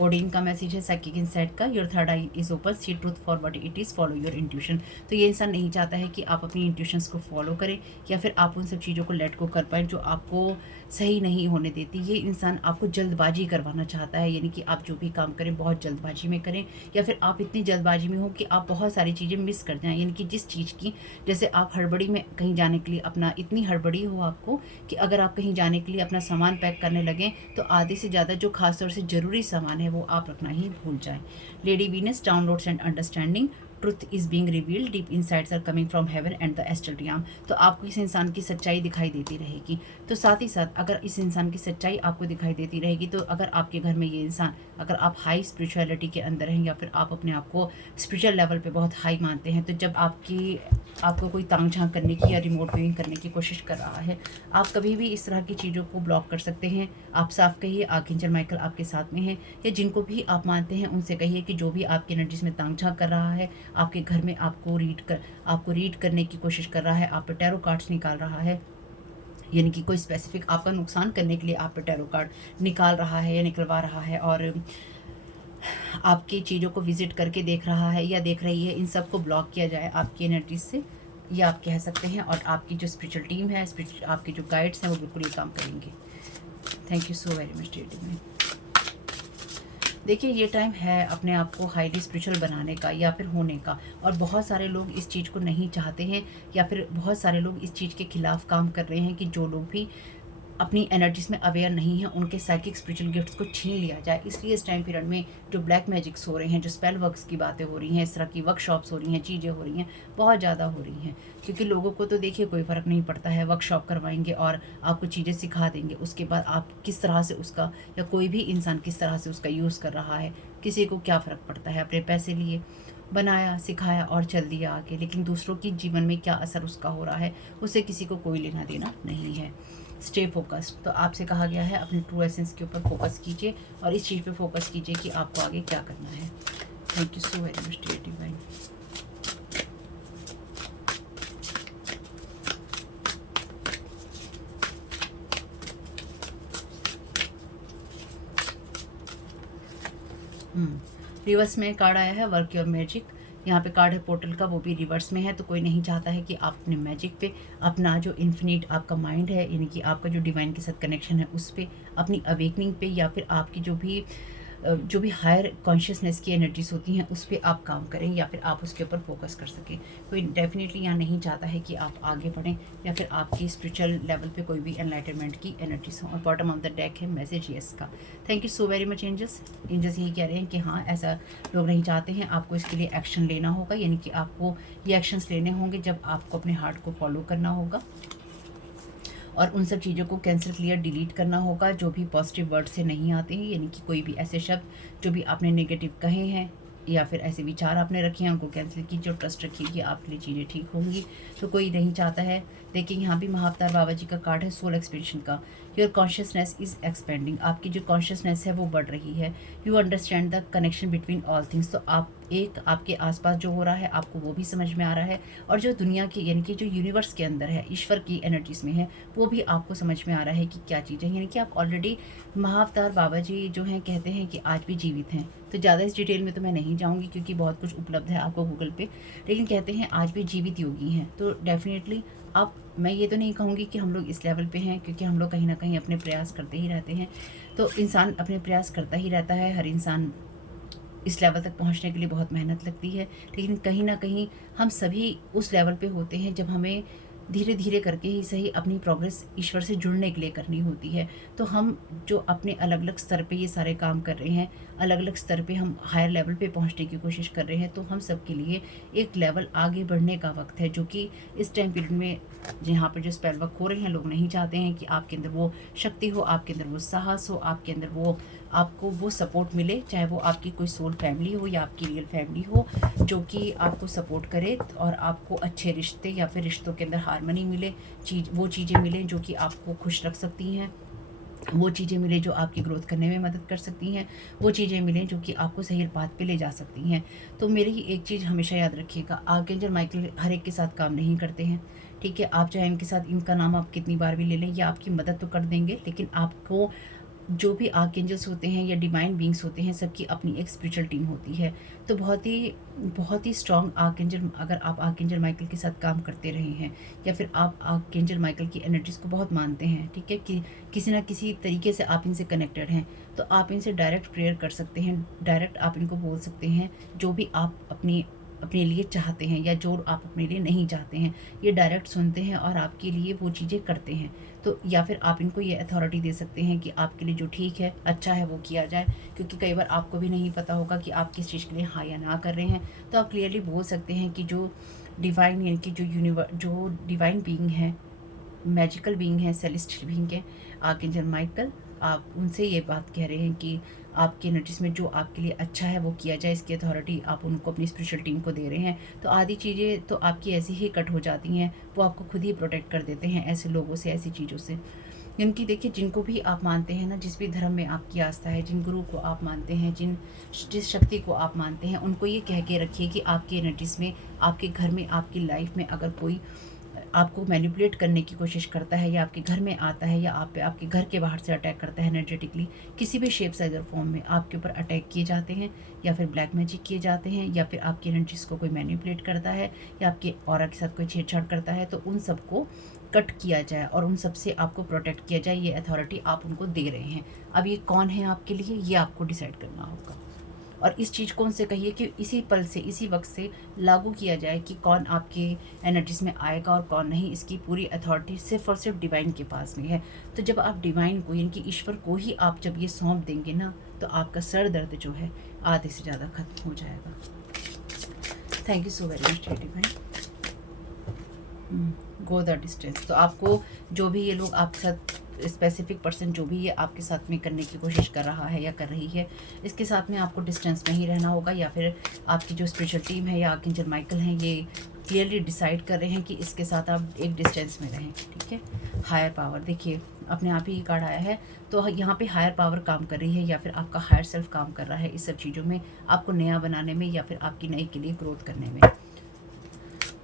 Odin का मैसेज है साइकिक इनसाइट का, your third eye is open, see truth for what it is, follow your intuition. तो ये इंसान नहीं चाहता है कि आप अपनी इंट्यूशंस को फॉलो करें या फिर आप उन सब चीज़ों को लेट को कर पाएँ जो आपको सही नहीं होने देती। ये इंसान आपको जल्दबाजी करवाना चाहता है, यानी कि आप जो भी काम करें बहुत जल्दबाजी में करें, या फिर आप इतनी जल्दबाजी में हो कि आप बहुत सारी चीज़ें मिस कर जाएँ, यानी कि जिस चीज़ की, जैसे आप हड़बड़ी में कहीं जाने के लिए अपना, इतनी हड़बड़ी हो आपको कि अगर आप कहीं जाने के लिए अपना सामान पैक करने लगें तो आधे से ज़्यादा जो खासतौर से ज़रूरी सामान है वो आप रखना ही भूल जाएं। Lady Venus, downloads and understanding, truth is being revealed, deep insights are coming from heaven and the astral realm. तो आपको इस इंसान की सच्चाई दिखाई देती रहेगी। तो साथ ही साथ अगर इस इंसान की सच्चाई आपको दिखाई देती रहेगी, तो अगर आपके घर में ये इंसान, अगर आप हाई स्पिरिचुअलिटी के अंदर हैं या फिर आप अपने आप को स्पिरिचुअल लेवल पे बहुत हाई मानते हैं, तो जब आपको कोई तांग झांक करने की या रिमोट व्यूइंग करने की कोशिश कर रहा है, आप कभी भी इस तरह की चीज़ों को ब्लॉक कर सकते हैं। आप साफ कहिए, आर्कएंजल माइकल आपके साथ में है, या जिनको भी आप मानते हैं उनसे कहिए कि जो भी आपकी एनर्जीज में तांग झांक कर रहा है, आपके घर में आपको रीड करने की कोशिश कर रहा है, आप पे टैरो कार्ड्स निकाल रहा है, यानी कि कोई स्पेसिफिक आपका नुकसान करने के लिए आप पे टैरो कार्ड निकाल रहा है या निकलवा रहा है, और आपकी चीज़ों को विजिट करके देख रहा है या देख रही है, इन सब को ब्लॉक किया जाए आपकी एनर्जी से, या आप कह सकते हैं। और आपकी जो स्पिरिचुअल टीम है, आपके जो गाइड्स हैं, वो बिल्कुल ये काम करेंगे। Thank you so very much dear में। देखिए, ये टाइम है अपने आप को हाईली स्पिरिचुअल बनाने का या फिर होने का, और बहुत सारे लोग इस चीज़ को नहीं चाहते हैं, या फिर बहुत सारे लोग इस चीज़ के खिलाफ काम कर रहे हैं कि जो लोग भी अपनी एनर्जीज में अवेयर नहीं है, उनके साइकिक स्पिरिचुअल गिफ्ट्स को छीन लिया जाए। इसलिए इस टाइम पीरियड में जो ब्लैक मैजिक्स हो रहे हैं, जो स्पेल वर्क्स की बातें हो रही हैं, इस तरह की वर्कशॉप्स हो रही हैं, चीज़ें हो रही हैं, बहुत ज़्यादा हो रही हैं। क्योंकि लोगों को तो देखिए कोई फ़र्क नहीं पड़ता है, वर्कशॉप करवाएंगे और आपको चीज़ें सिखा देंगे, उसके बाद आप किस तरह से उसका, या कोई भी इंसान किस तरह से उसका यूज़ कर रहा है, किसी को क्या फ़र्क पड़ता है। अपने पैसे लिए बनाया, सिखाया और चल दिया आगे, लेकिन दूसरों की जीवन में क्या असर उसका हो रहा है, उससे किसी को कोई लेना देना नहीं है। Stay focused. तो आपसे कहा गया है अपने ट्रू एसेंस के ऊपर फोकस कीजिए और इस चीज़ पे फोकस कीजिए कि आपको आगे क्या करना है। Thank you so very much dear divine. Reverse में कार्ड आया है वर्क योर मैजिक। यहाँ पे कार्ड है पोर्टल का, वो भी रिवर्स में है। तो कोई नहीं चाहता है कि आप अपने मैजिक पे, अपना जो इन्फिनिट आपका माइंड है, यानी कि आपका जो डिवाइन के साथ कनेक्शन है, उस पे, अपनी अवेकनिंग पे, या फिर आपकी जो भी हायर कॉन्शियसनेस की एनर्जीज होती हैं उस पर आप काम करें, या फिर आप उसके ऊपर फोकस कर सकें। कोई डेफिनेटली यहाँ नहीं चाहता है कि आप आगे बढ़ें या फिर आपकी स्पिरिचुअल लेवल पे कोई भी एनलाइटनमेंट की एनर्जीज हों। और बॉटम ऑफ द डेक है मैसेज यस का। Thank you so very much angels. Angels यही कह रहे हैं कि हाँ, ऐसा लोग नहीं चाहते हैं, आपको इसके लिए एक्शन लेना होगा, यानी कि आपको ये एक्शंस लेने होंगे जब आपको अपने हार्ट को फॉलो करना होगा और उन सब चीज़ों को कैंसिल, क्लियर, डिलीट करना होगा जो भी पॉजिटिव वर्ड से नहीं आते हैं, यानी कि कोई भी ऐसे शब्द जो भी आपने नेगेटिव कहे हैं या फिर ऐसे विचार आपने रखे हैं, उनको कैंसिल कीजिए और ट्रस्ट रखिए कि आपके लिए चीज़ें ठीक होंगी। तो कोई नहीं चाहता है। देखिए, यहाँ भी महाअवतार बाबा जी का कार्ड है सोल एक्सपेंशन का। Your consciousness is expanding. आपकी जो कॉन्शियसनेस है वो बढ़ रही है। You understand the connection between all things. तो आपके आसपास जो हो रहा है आपको वो भी समझ में आ रहा है, और जो दुनिया की, यानी कि जो यूनिवर्स के अंदर है, ईश्वर की एनर्जीज में है, वो भी आपको समझ में आ रहा है कि क्या चीज़ें हैं। यानी कि आप ऑलरेडी, महाअवतार बाबा जी जो हैं कहते हैं कि आज भी जीवित हैं। तो ज़्यादा इस डिटेल में तो मैं नहीं जाऊँगी क्योंकि बहुत कुछ उपलब्ध है आपको गूगल पे, लेकिन कहते हैं आज भी जीवित योगी हैं। तो डेफिनेटली मैं ये तो नहीं कहूँगी कि हम लोग इस लेवल पे हैं, क्योंकि हम लोग कहीं ना कहीं अपने प्रयास करते ही रहते हैं। तो इंसान अपने प्रयास करता ही रहता है, हर इंसान इस लेवल तक पहुंचने के लिए बहुत मेहनत लगती है, लेकिन कहीं ना कहीं हम सभी उस लेवल पे होते हैं जब हमें धीरे धीरे करके ही सही अपनी प्रोग्रेस ईश्वर से जुड़ने के लिए करनी होती है। तो हम जो अपने अलग अलग स्तर पे ये सारे काम कर रहे हैं, अलग अलग स्तर पे हम हायर लेवल पे पहुंचने की कोशिश कर रहे हैं, तो हम सब के लिए एक लेवल आगे बढ़ने का वक्त है, जो कि इस टाइम पीरियड में जहाँ पर जो स्पेल वर्क हो रहे हैं, लोग नहीं चाहते हैं कि आपके अंदर वो शक्ति हो, आपके अंदर वो साहस हो, आपके अंदर वो आपको वो सपोर्ट मिले, चाहे वो आपकी कोई सोल फैमिली हो या आपकी रियल फैमिली हो, जो कि आपको सपोर्ट करे और आपको अच्छे रिश्ते या फिर रिश्तों के अंदर हार्मनी मिले, वो चीज़ें मिलें जो कि आपको खुश रख सकती हैं, वो चीज़ें मिले जो आपकी ग्रोथ करने में मदद कर सकती हैं, वो चीज़ें मिलें जो कि आपको सही बात पे ले जा सकती हैं। तो मेरी एक चीज़ हमेशा याद रखिएगा, आर्कएंजल माइकल हर एक के साथ काम नहीं करते हैं, ठीक है। आप चाहे इनके साथ इनका नाम आप कितनी बार भी ले लें, या आपकी मदद तो कर देंगे, लेकिन आपको जो भी आर्कएंजल्स होते हैं या डिवाइन बींग्स होते हैं, सबकी अपनी एक स्पिरिचुअल टीम होती है। तो बहुत ही स्ट्रॉन्ग आर्कएंजल, अगर आप आर्कएंजल माइकल के साथ काम करते रहे हैं या फिर आप आर्कएंजल माइकल की एनर्जीज़ को बहुत मानते हैं, ठीक है, कि किसी ना किसी तरीके से आप इनसे कनेक्टेड हैं, तो आप इनसे डायरेक्ट प्रेयर कर सकते हैं, डायरेक्ट आप इनको बोल सकते हैं जो भी आप अपने लिए चाहते हैं या जो आप अपने लिए नहीं चाहते हैं। ये डायरेक्ट सुनते हैं और आपके लिए वो चीज़ें करते हैं। तो या फिर आप इनको ये अथॉरिटी दे सकते हैं कि आपके लिए जो ठीक है, अच्छा है, वो किया जाए, क्योंकि कई बार आपको भी नहीं पता होगा कि आप किस चीज़ के लिए हाँ या ना कर रहे हैं। तो आप क्लियरली बोल सकते हैं कि जो डिवाइन, यानी कि जो डिवाइन बीइंग है, मैजिकल बीइंग है, सेलेस्टियल बीइंग है, आर्कएंजल माइकल, आप उनसे ये बात कह रहे हैं कि आपकी एनर्जीज में जो आपके लिए अच्छा है वो किया जाए, इसकी अथॉरिटी आप उनको अपनी स्पिरिचुअल टीम को दे रहे हैं। तो आधी चीज़ें तो आपकी ऐसी ही कट हो जाती हैं, वो आपको खुद ही प्रोटेक्ट कर देते हैं ऐसे लोगों से, ऐसी चीज़ों से। इनकी देखिए, जिनको भी आप मानते हैं ना, जिस भी धर्म में आपकी आस्था है, जिन गुरु को आप मानते हैं, जिस शक्ति को आप मानते हैं, उनको ये कह के रखिए कि आपकी एनर्जीज में, आपके घर में, आपकी लाइफ में अगर कोई आपको मैनिपुलेट करने की कोशिश करता है या आपके घर में आता है या आपके घर के बाहर से अटैक करता है एनर्जेटिकली, किसी भी शेप साइज और फॉर्म में आपके ऊपर अटैक किए जाते हैं या फिर ब्लैक मैजिक किए जाते हैं या फिर आपकी एनर्जीज को कोई मैनिपुलेट करता है या आपके ऑरा के साथ कोई छेड़छाड़ करता है, तो उन सबको कट किया जाए और उन सब से आपको प्रोटेक्ट किया जाए। ये अथॉरिटी आप उनको दे रहे हैं। अब ये कौन है आपके लिए, ये आपको डिसाइड करना होगा। और इस चीज़ को उनसे कहिए कि इसी पल से, इसी वक्त से लागू किया जाए कि कौन आपके एनर्जीज में आएगा और कौन नहीं। इसकी पूरी अथॉरिटी सिर्फ और सिर्फ डिवाइन के पास में है। तो जब आप डिवाइन को, यानी कि ईश्वर को ही आप जब ये सौंप देंगे ना, तो आपका सर दर्द जो है आधे से ज़्यादा खत्म हो जाएगा। Thank you so very much divine. Go the distance. तो आपको जो भी ये लोग आपके साथ, स्पेसिफिक पर्सन जो भी ये आपके साथ में करने की कोशिश कर रहा है या कर रही है, इसके साथ में आपको डिस्टेंस में ही रहना होगा, या फिर आपकी जो स्पिरिचुअल टीम है या आर्कएंजल माइकल हैं, ये क्लियरली डिसाइड कर रहे हैं कि इसके साथ आप एक डिस्टेंस में रहें, ठीक है। हायर पावर, देखिए अपने आप ही कार्ड आया है, तो यहाँ पे हायर पावर काम कर रही है या फिर आपका हायर सेल्फ काम कर रहा है इस सब चीज़ों में, आपको नया बनाने में या फिर आपकी नई के लिए ग्रोथ करने में।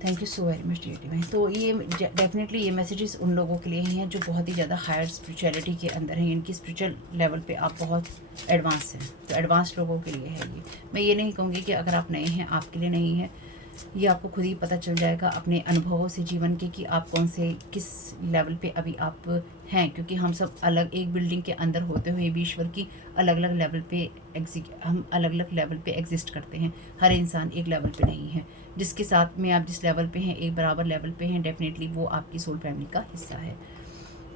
Thank you so very much dear divine. तो ये डेफिनेटली ये मैसेजेस उन लोगों के लिए ही हैं जो बहुत ही ज़्यादा हायर स्पिरिचुअलिटी के अंदर हैं, इनकी स्पिरिचुअल लेवल पे आप बहुत एडवांस हैं। तो एडवांस लोगों के लिए है ये। मैं ये नहीं कहूँगी कि अगर आप नए हैं आपके लिए नहीं है, ये आपको खुद ही पता चल जाएगा अपने अनुभवों से जीवन के कि आप कौन से किस लेवल पे अभी आप हैं, क्योंकि हम सब अलग एक बिल्डिंग के अंदर होते हुए भी ईश्वर की अलग अलग लेवल पे हम अलग अलग लेवल पे एग्जिस्ट करते हैं। हर इंसान एक लेवल पे नहीं है। जिसके साथ में आप जिस लेवल पे हैं, एक बराबर लेवल पे हैं, डेफिनेटली वो आपकी सोल फैमिली का हिस्सा है।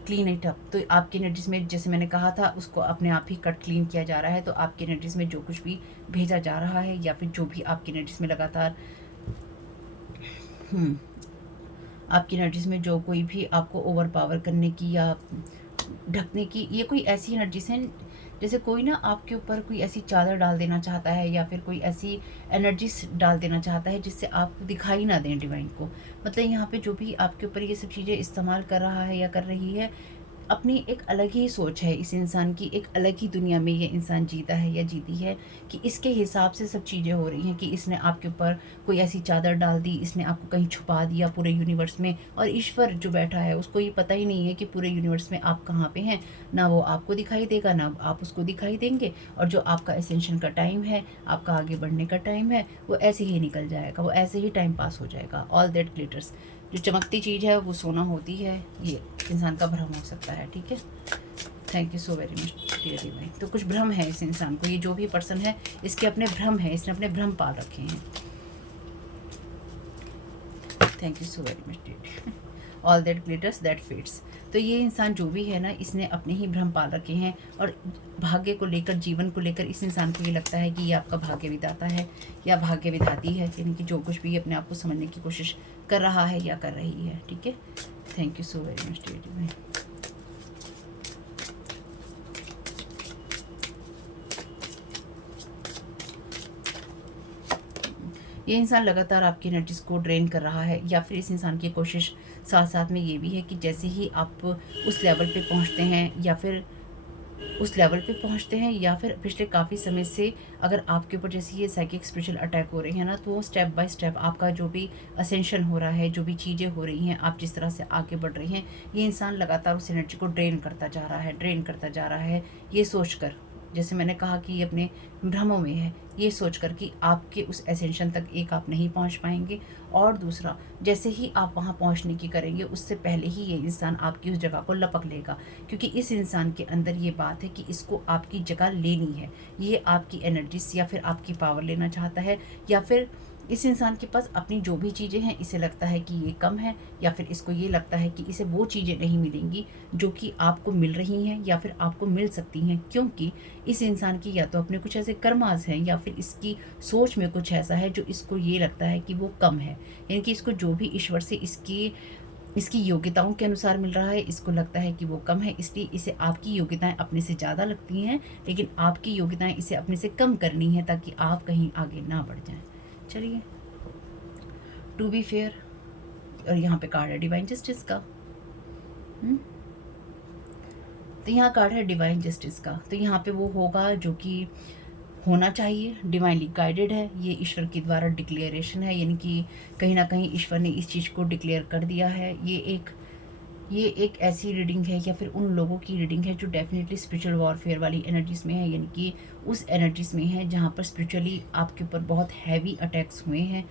Clean it up. तो आपकी एनर्जीज में, जैसे मैंने कहा था, उसको अपने आप ही कट क्लीन किया जा रहा है। तो आपकी एनर्जीज में जो कुछ भी भेजा जा रहा है या फिर जो भी आपकी एनर्जीज में लगातार आपकी एनर्जीज में जो कोई भी आपको ओवर पावर करने की या ढकने की, ये कोई ऐसी एनर्जीज हैं जैसे कोई ना आपके ऊपर कोई ऐसी चादर डाल देना चाहता है या फिर कोई ऐसी एनर्जीज डाल देना चाहता है जिससे आप दिखाई ना दें डिवाइन को। मतलब यहाँ पे जो भी आपके ऊपर ये सब चीज़ें इस्तेमाल कर रहा है या कर रही है, अपनी एक अलग ही सोच है इस इंसान की, एक अलग ही दुनिया में ये इंसान जीता है या जीती है कि इसके हिसाब से सब चीज़ें हो रही हैं, कि इसने आपके ऊपर कोई ऐसी चादर डाल दी, इसने आपको कहीं छुपा दिया पूरे यूनिवर्स में, और ईश्वर जो बैठा है उसको ये पता ही नहीं है कि पूरे यूनिवर्स में आप कहाँ पे हैं। ना वो आपको दिखाई देगा, ना आप उसको दिखाई देंगे, और जो आपका एसेंशन का टाइम है, आपका आगे बढ़ने का टाइम है, वो ऐसे ही निकल जाएगा, वो ऐसे ही टाइम पास हो जाएगा। All that glitters. जो चमकती चीज़ है वो सोना होती है, ये इंसान का भ्रम हो सकता है, ठीक है। Thank you so very much dear divine. तो कुछ भ्रम है इस इंसान को, ये जो भी पर्सन है इसके अपने भ्रम है, इसने अपने भ्रम पाल रखे हैं। Thank you so very much dear. All that glitters that fades. तो ये इंसान जो भी है ना, इसने अपने ही भ्रम पाल रखे हैं और भाग्य को लेकर, जीवन को लेकर इस इंसान को ये लगता है कि ये आपका भाग्य विधाता है या भाग्य विधाती है, यानी कि जो कुछ भी अपने आप को समझने की कोशिश कर रहा है या कर रही है। ठीक है, thank you so very much dear. ये इंसान लगातार आपकी एनर्जीज को ड्रेन कर रहा है, या फिर इस इंसान की कोशिश साथ साथ में ये भी है कि जैसे ही आप उस लेवल पे पहुंचते हैं या फिर या फिर पिछले काफ़ी समय से अगर आपके ऊपर जैसे ये साइकिक स्पिरिचुअल अटैक हो रहे हैं ना, तो वो स्टेप बाय स्टेप आपका जो भी असेंशन हो रहा है, जो भी चीज़ें हो रही हैं, आप जिस तरह से आगे बढ़ रही हैं, ये इंसान लगातार उस एनर्जी को ड्रेन करता जा रहा है, ये सोचकर, जैसे मैंने कहा कि ये अपने भ्रमों में है, ये सोचकर कि आपके उस एसेंशन तक एक आप नहीं पहुंच पाएंगे, और दूसरा जैसे ही आप वहां पहुंचने की करेंगे उससे पहले ही ये इंसान आपकी उस जगह को लपक लेगा, क्योंकि इस इंसान के अंदर ये बात है कि इसको आपकी जगह लेनी है। ये आपकी एनर्जीज या फिर आपकी पावर लेना चाहता है, या फिर इस इंसान के पास अपनी जो भी चीज़ें हैं इसे लगता है कि ये कम है, या फिर इसको ये लगता है कि इसे वो चीज़ें नहीं मिलेंगी जो कि आपको मिल रही हैं या फिर आपको मिल सकती हैं, क्योंकि इस इंसान की या तो अपने कुछ ऐसे कर्मास हैं या फिर इसकी सोच में कुछ ऐसा है जो इसको ये लगता है कि वो कम है। यानी कि इसको जो भी ईश्वर से इसकी योग्यताओं के अनुसार मिल रहा है, इसको लगता है कि वो कम है, इसलिए इसे आपकी योग्यताएं अपने से ज़्यादा लगती हैं, लेकिन आपकी योग्यताएं इसे अपने से कम करनी है ताकि आप कहीं आगे ना बढ़ जाएं। चलिए, टू बी फेयर, और यहाँ पे कार्ड है डिवाइन जस्टिस का। तो यहाँ कार्ड है डिवाइन जस्टिस का, तो यहाँ पे वो होगा जो कि होना चाहिए, डिवाइनली गाइडेड है, ये ईश्वर के द्वारा डिक्लेरेशन है, यानी कि कहीं ना कहीं ईश्वर ने इस चीज़ को डिक्लेयर कर दिया है। ये एक ऐसी रीडिंग है या फिर उन लोगों की रीडिंग है जो डेफिनेटली स्पिरिचुअल वॉरफेयर वाली एनर्जीज में है, यानी कि उस एनर्जीज में है जहाँ पर स्पिरिचुअली आपके ऊपर बहुत हैवी अटैक्स हुए हैं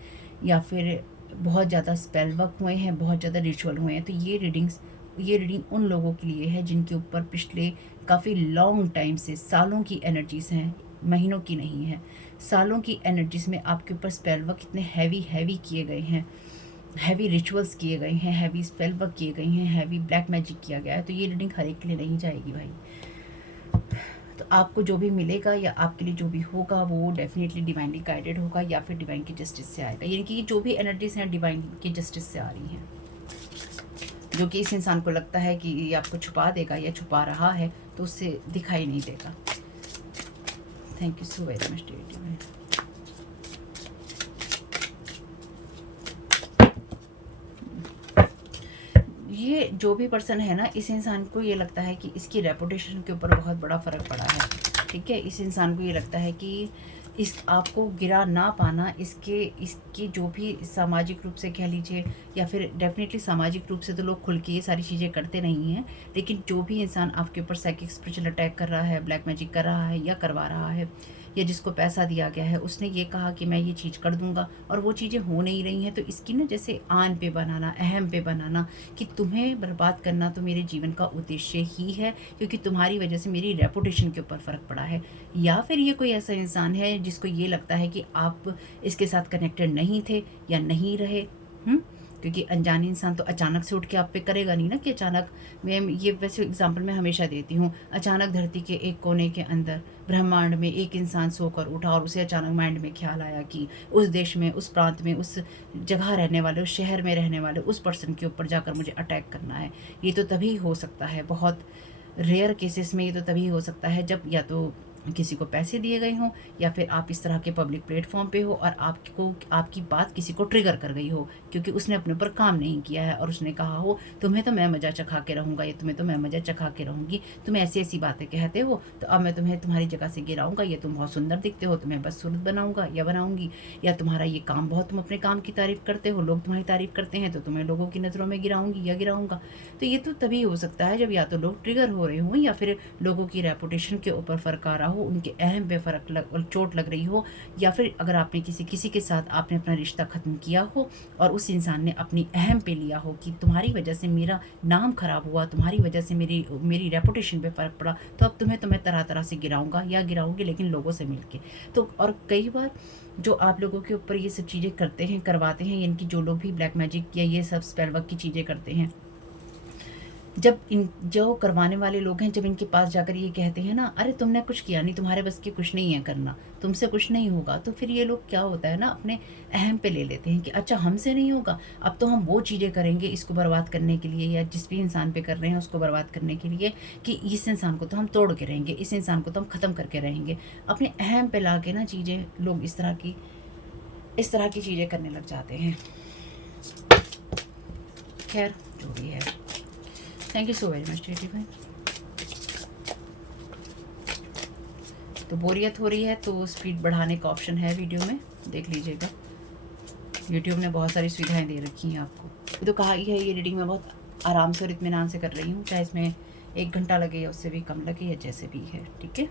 या फिर बहुत ज़्यादा स्पेल वर्क हुए हैं, बहुत ज़्यादा रिचुअल हुए हैं। तो ये रीडिंग उन लोगों के लिए है जिनके ऊपर पिछले काफ़ी लॉन्ग टाइम से, सालों की एनर्जीज हैं, महीनों की नहीं है, सालों की एनर्जीज में आपके ऊपर स्पेल वर्क इतने हैवी किए गए हैं, हैवी रिचुअल्स किए गए हैं, हैवी स्पेल वर्क किए गए हैं, हैवी ब्लैक मैजिक किया गया है। तो ये रीडिंग हर एक के लिए नहीं जाएगी भाई। तो आपको जो भी मिलेगा या आपके लिए जो भी होगा वो डेफिनेटली डिवाइनली गाइडेड होगा या फिर डिवाइन की जस्टिस से आएगा, यानी कि जो भी एनर्जीज हैं डिवाइन की जस्टिस से आ रही हैं, जो कि इस इंसान को लगता है कि ये आपको छुपा देगा या छुपा रहा है तो उससे दिखाई नहीं देगा। Thank you so very much dear divine. ये जो भी पर्सन है ना, इस इंसान को ये लगता है कि इसकी रेपुटेशन के ऊपर बहुत बड़ा फ़र्क पड़ा है। ठीक है, इस इंसान को ये लगता है कि इस आपको गिरा ना पाना, इसके जो भी सामाजिक रूप से कह लीजिए, या फिर डेफिनेटली सामाजिक रूप से तो लोग खुल के ये सारी चीज़ें करते नहीं हैं, लेकिन जो भी इंसान आपके ऊपर साइकिक स्पिरिचुअल अटैक कर रहा है, ब्लैक मैजिक कर रहा है या करवा रहा है, या जिसको पैसा दिया गया है, उसने ये कहा कि मैं ये चीज़ कर दूंगा और वो चीज़ें हो नहीं रही हैं, तो इसकी ना जैसे आन पे बनाना, अहम पे बनाना कि तुम्हें बर्बाद करना तो मेरे जीवन का उद्देश्य ही है, क्योंकि तुम्हारी वजह से मेरी रेपुटेशन के ऊपर फ़र्क पड़ा है। या फिर ये कोई ऐसा इंसान है जिसको ये लगता है कि आप इसके साथ कनेक्टेड नहीं थे या नहीं रहे। क्योंकि अनजाने इंसान तो अचानक से उठ के आप पे करेगा नहीं ना, कि अचानक, मैं ये वैसे एग्जांपल मैं हमेशा देती हूँ, अचानक धरती के एक कोने के अंदर ब्रह्मांड में एक इंसान सोकर उठा और उसे अचानक माइंड में ख्याल आया कि उस देश में, उस प्रांत में, उस जगह रहने वाले, उस शहर में रहने वाले उस पर्सन के ऊपर जाकर मुझे अटैक करना है। ये तो तभी हो सकता है, बहुत रेयर केसेस में ये तो तभी हो सकता है जब या तो किसी को पैसे दिए गए हों या फिर आप इस तरह के पब्लिक प्लेटफॉर्म पे हो और आपकी बात किसी को ट्रिगर कर गई हो, क्योंकि उसने अपने ऊपर काम नहीं किया है और उसने कहा हो तुम्हें तो मैं मज़ा चखा के रहूँगा, या तुम्हें तो मैं मज़ा चखा के रहूँगी, तुम ऐसी ऐसी बातें कहते हो तो अब मैं तुम्हें तुम्हारी जगह से गिराऊंगा, या तुम बहुत सुंदर दिखते हो तुम्हें बदसूरत बनाऊंगा या बनाऊंगी, या तुम्हारा ये काम बहुत, तुम अपने काम की तारीफ़ करते हो, लोग तुम्हारी तारीफ़ करते हैं तो तुम्हें लोगों की नज़रों में गिराऊंगी या गिराऊंगा। तो ये तो तभी हो सकता है जब या तो लोग ट्रिगर हो रहे हों या फिर लोगों की रेपुटेशन के ऊपर फ़र्क आ रहा हो, उनके अहम पे चोट लग रही हो, या फिर अगर आपने किसी के साथ आपने अपना रिश्ता ख़त्म किया हो और उस इंसान ने अपनी अहम पे लिया हो कि तुम्हारी वजह से मेरा नाम ख़राब हुआ, तुम्हारी वजह से मेरी रेपुटेशन पे फ़र्क पड़ा, तो अब तुम्हें तरह तरह से गिराऊंगा या गिराऊंगी, लेकिन लोगों से मिलके। तो और कई बार जो आप लोगों के ऊपर ये सब चीज़ें करते हैं, करवाते हैं, यानी कि जो लोग भी ब्लैक मैजिक या ये सब स्पेल वर्क की चीज़ें करते हैं, जब इन जो करवाने वाले लोग हैं, जब इनके पास जाकर ये कहते हैं ना, अरे तुमने कुछ किया नहीं, तुम्हारे बस की कुछ नहीं है करना, तुमसे कुछ नहीं होगा, तो फिर ये लोग क्या होता है ना, अपने अहम पे ले लेते हैं कि अच्छा हमसे नहीं होगा, अब तो हम वो चीज़ें करेंगे इसको बर्बाद करने के लिए, या जिस भी इंसान पे कर रहे हैं उसको बर्बाद करने के लिए, कि इस इंसान को तो हम तोड़ के रहेंगे, इस इंसान को तो हम ख़त्म करके रहेंगे। अपने अहम पे ला के ना चीज़ें लोग इस तरह की चीज़ें करने लग जाते हैं। खैर जो भी है, thank you so very much T भाई। तो बोरियत हो रही है तो स्पीड बढ़ाने का ऑप्शन है वीडियो में, देख लीजिएगा। यूट्यूब ने बहुत सारी सुविधाएं दे रखी हैं आपको। तो कहा ही है, ये रीडिंग मैं बहुत आराम से और इत्मीनान से कर रही हूँ, चाहे इसमें 1 घंटा लगे या उससे भी कम लगे या जैसे भी है, ठीक है।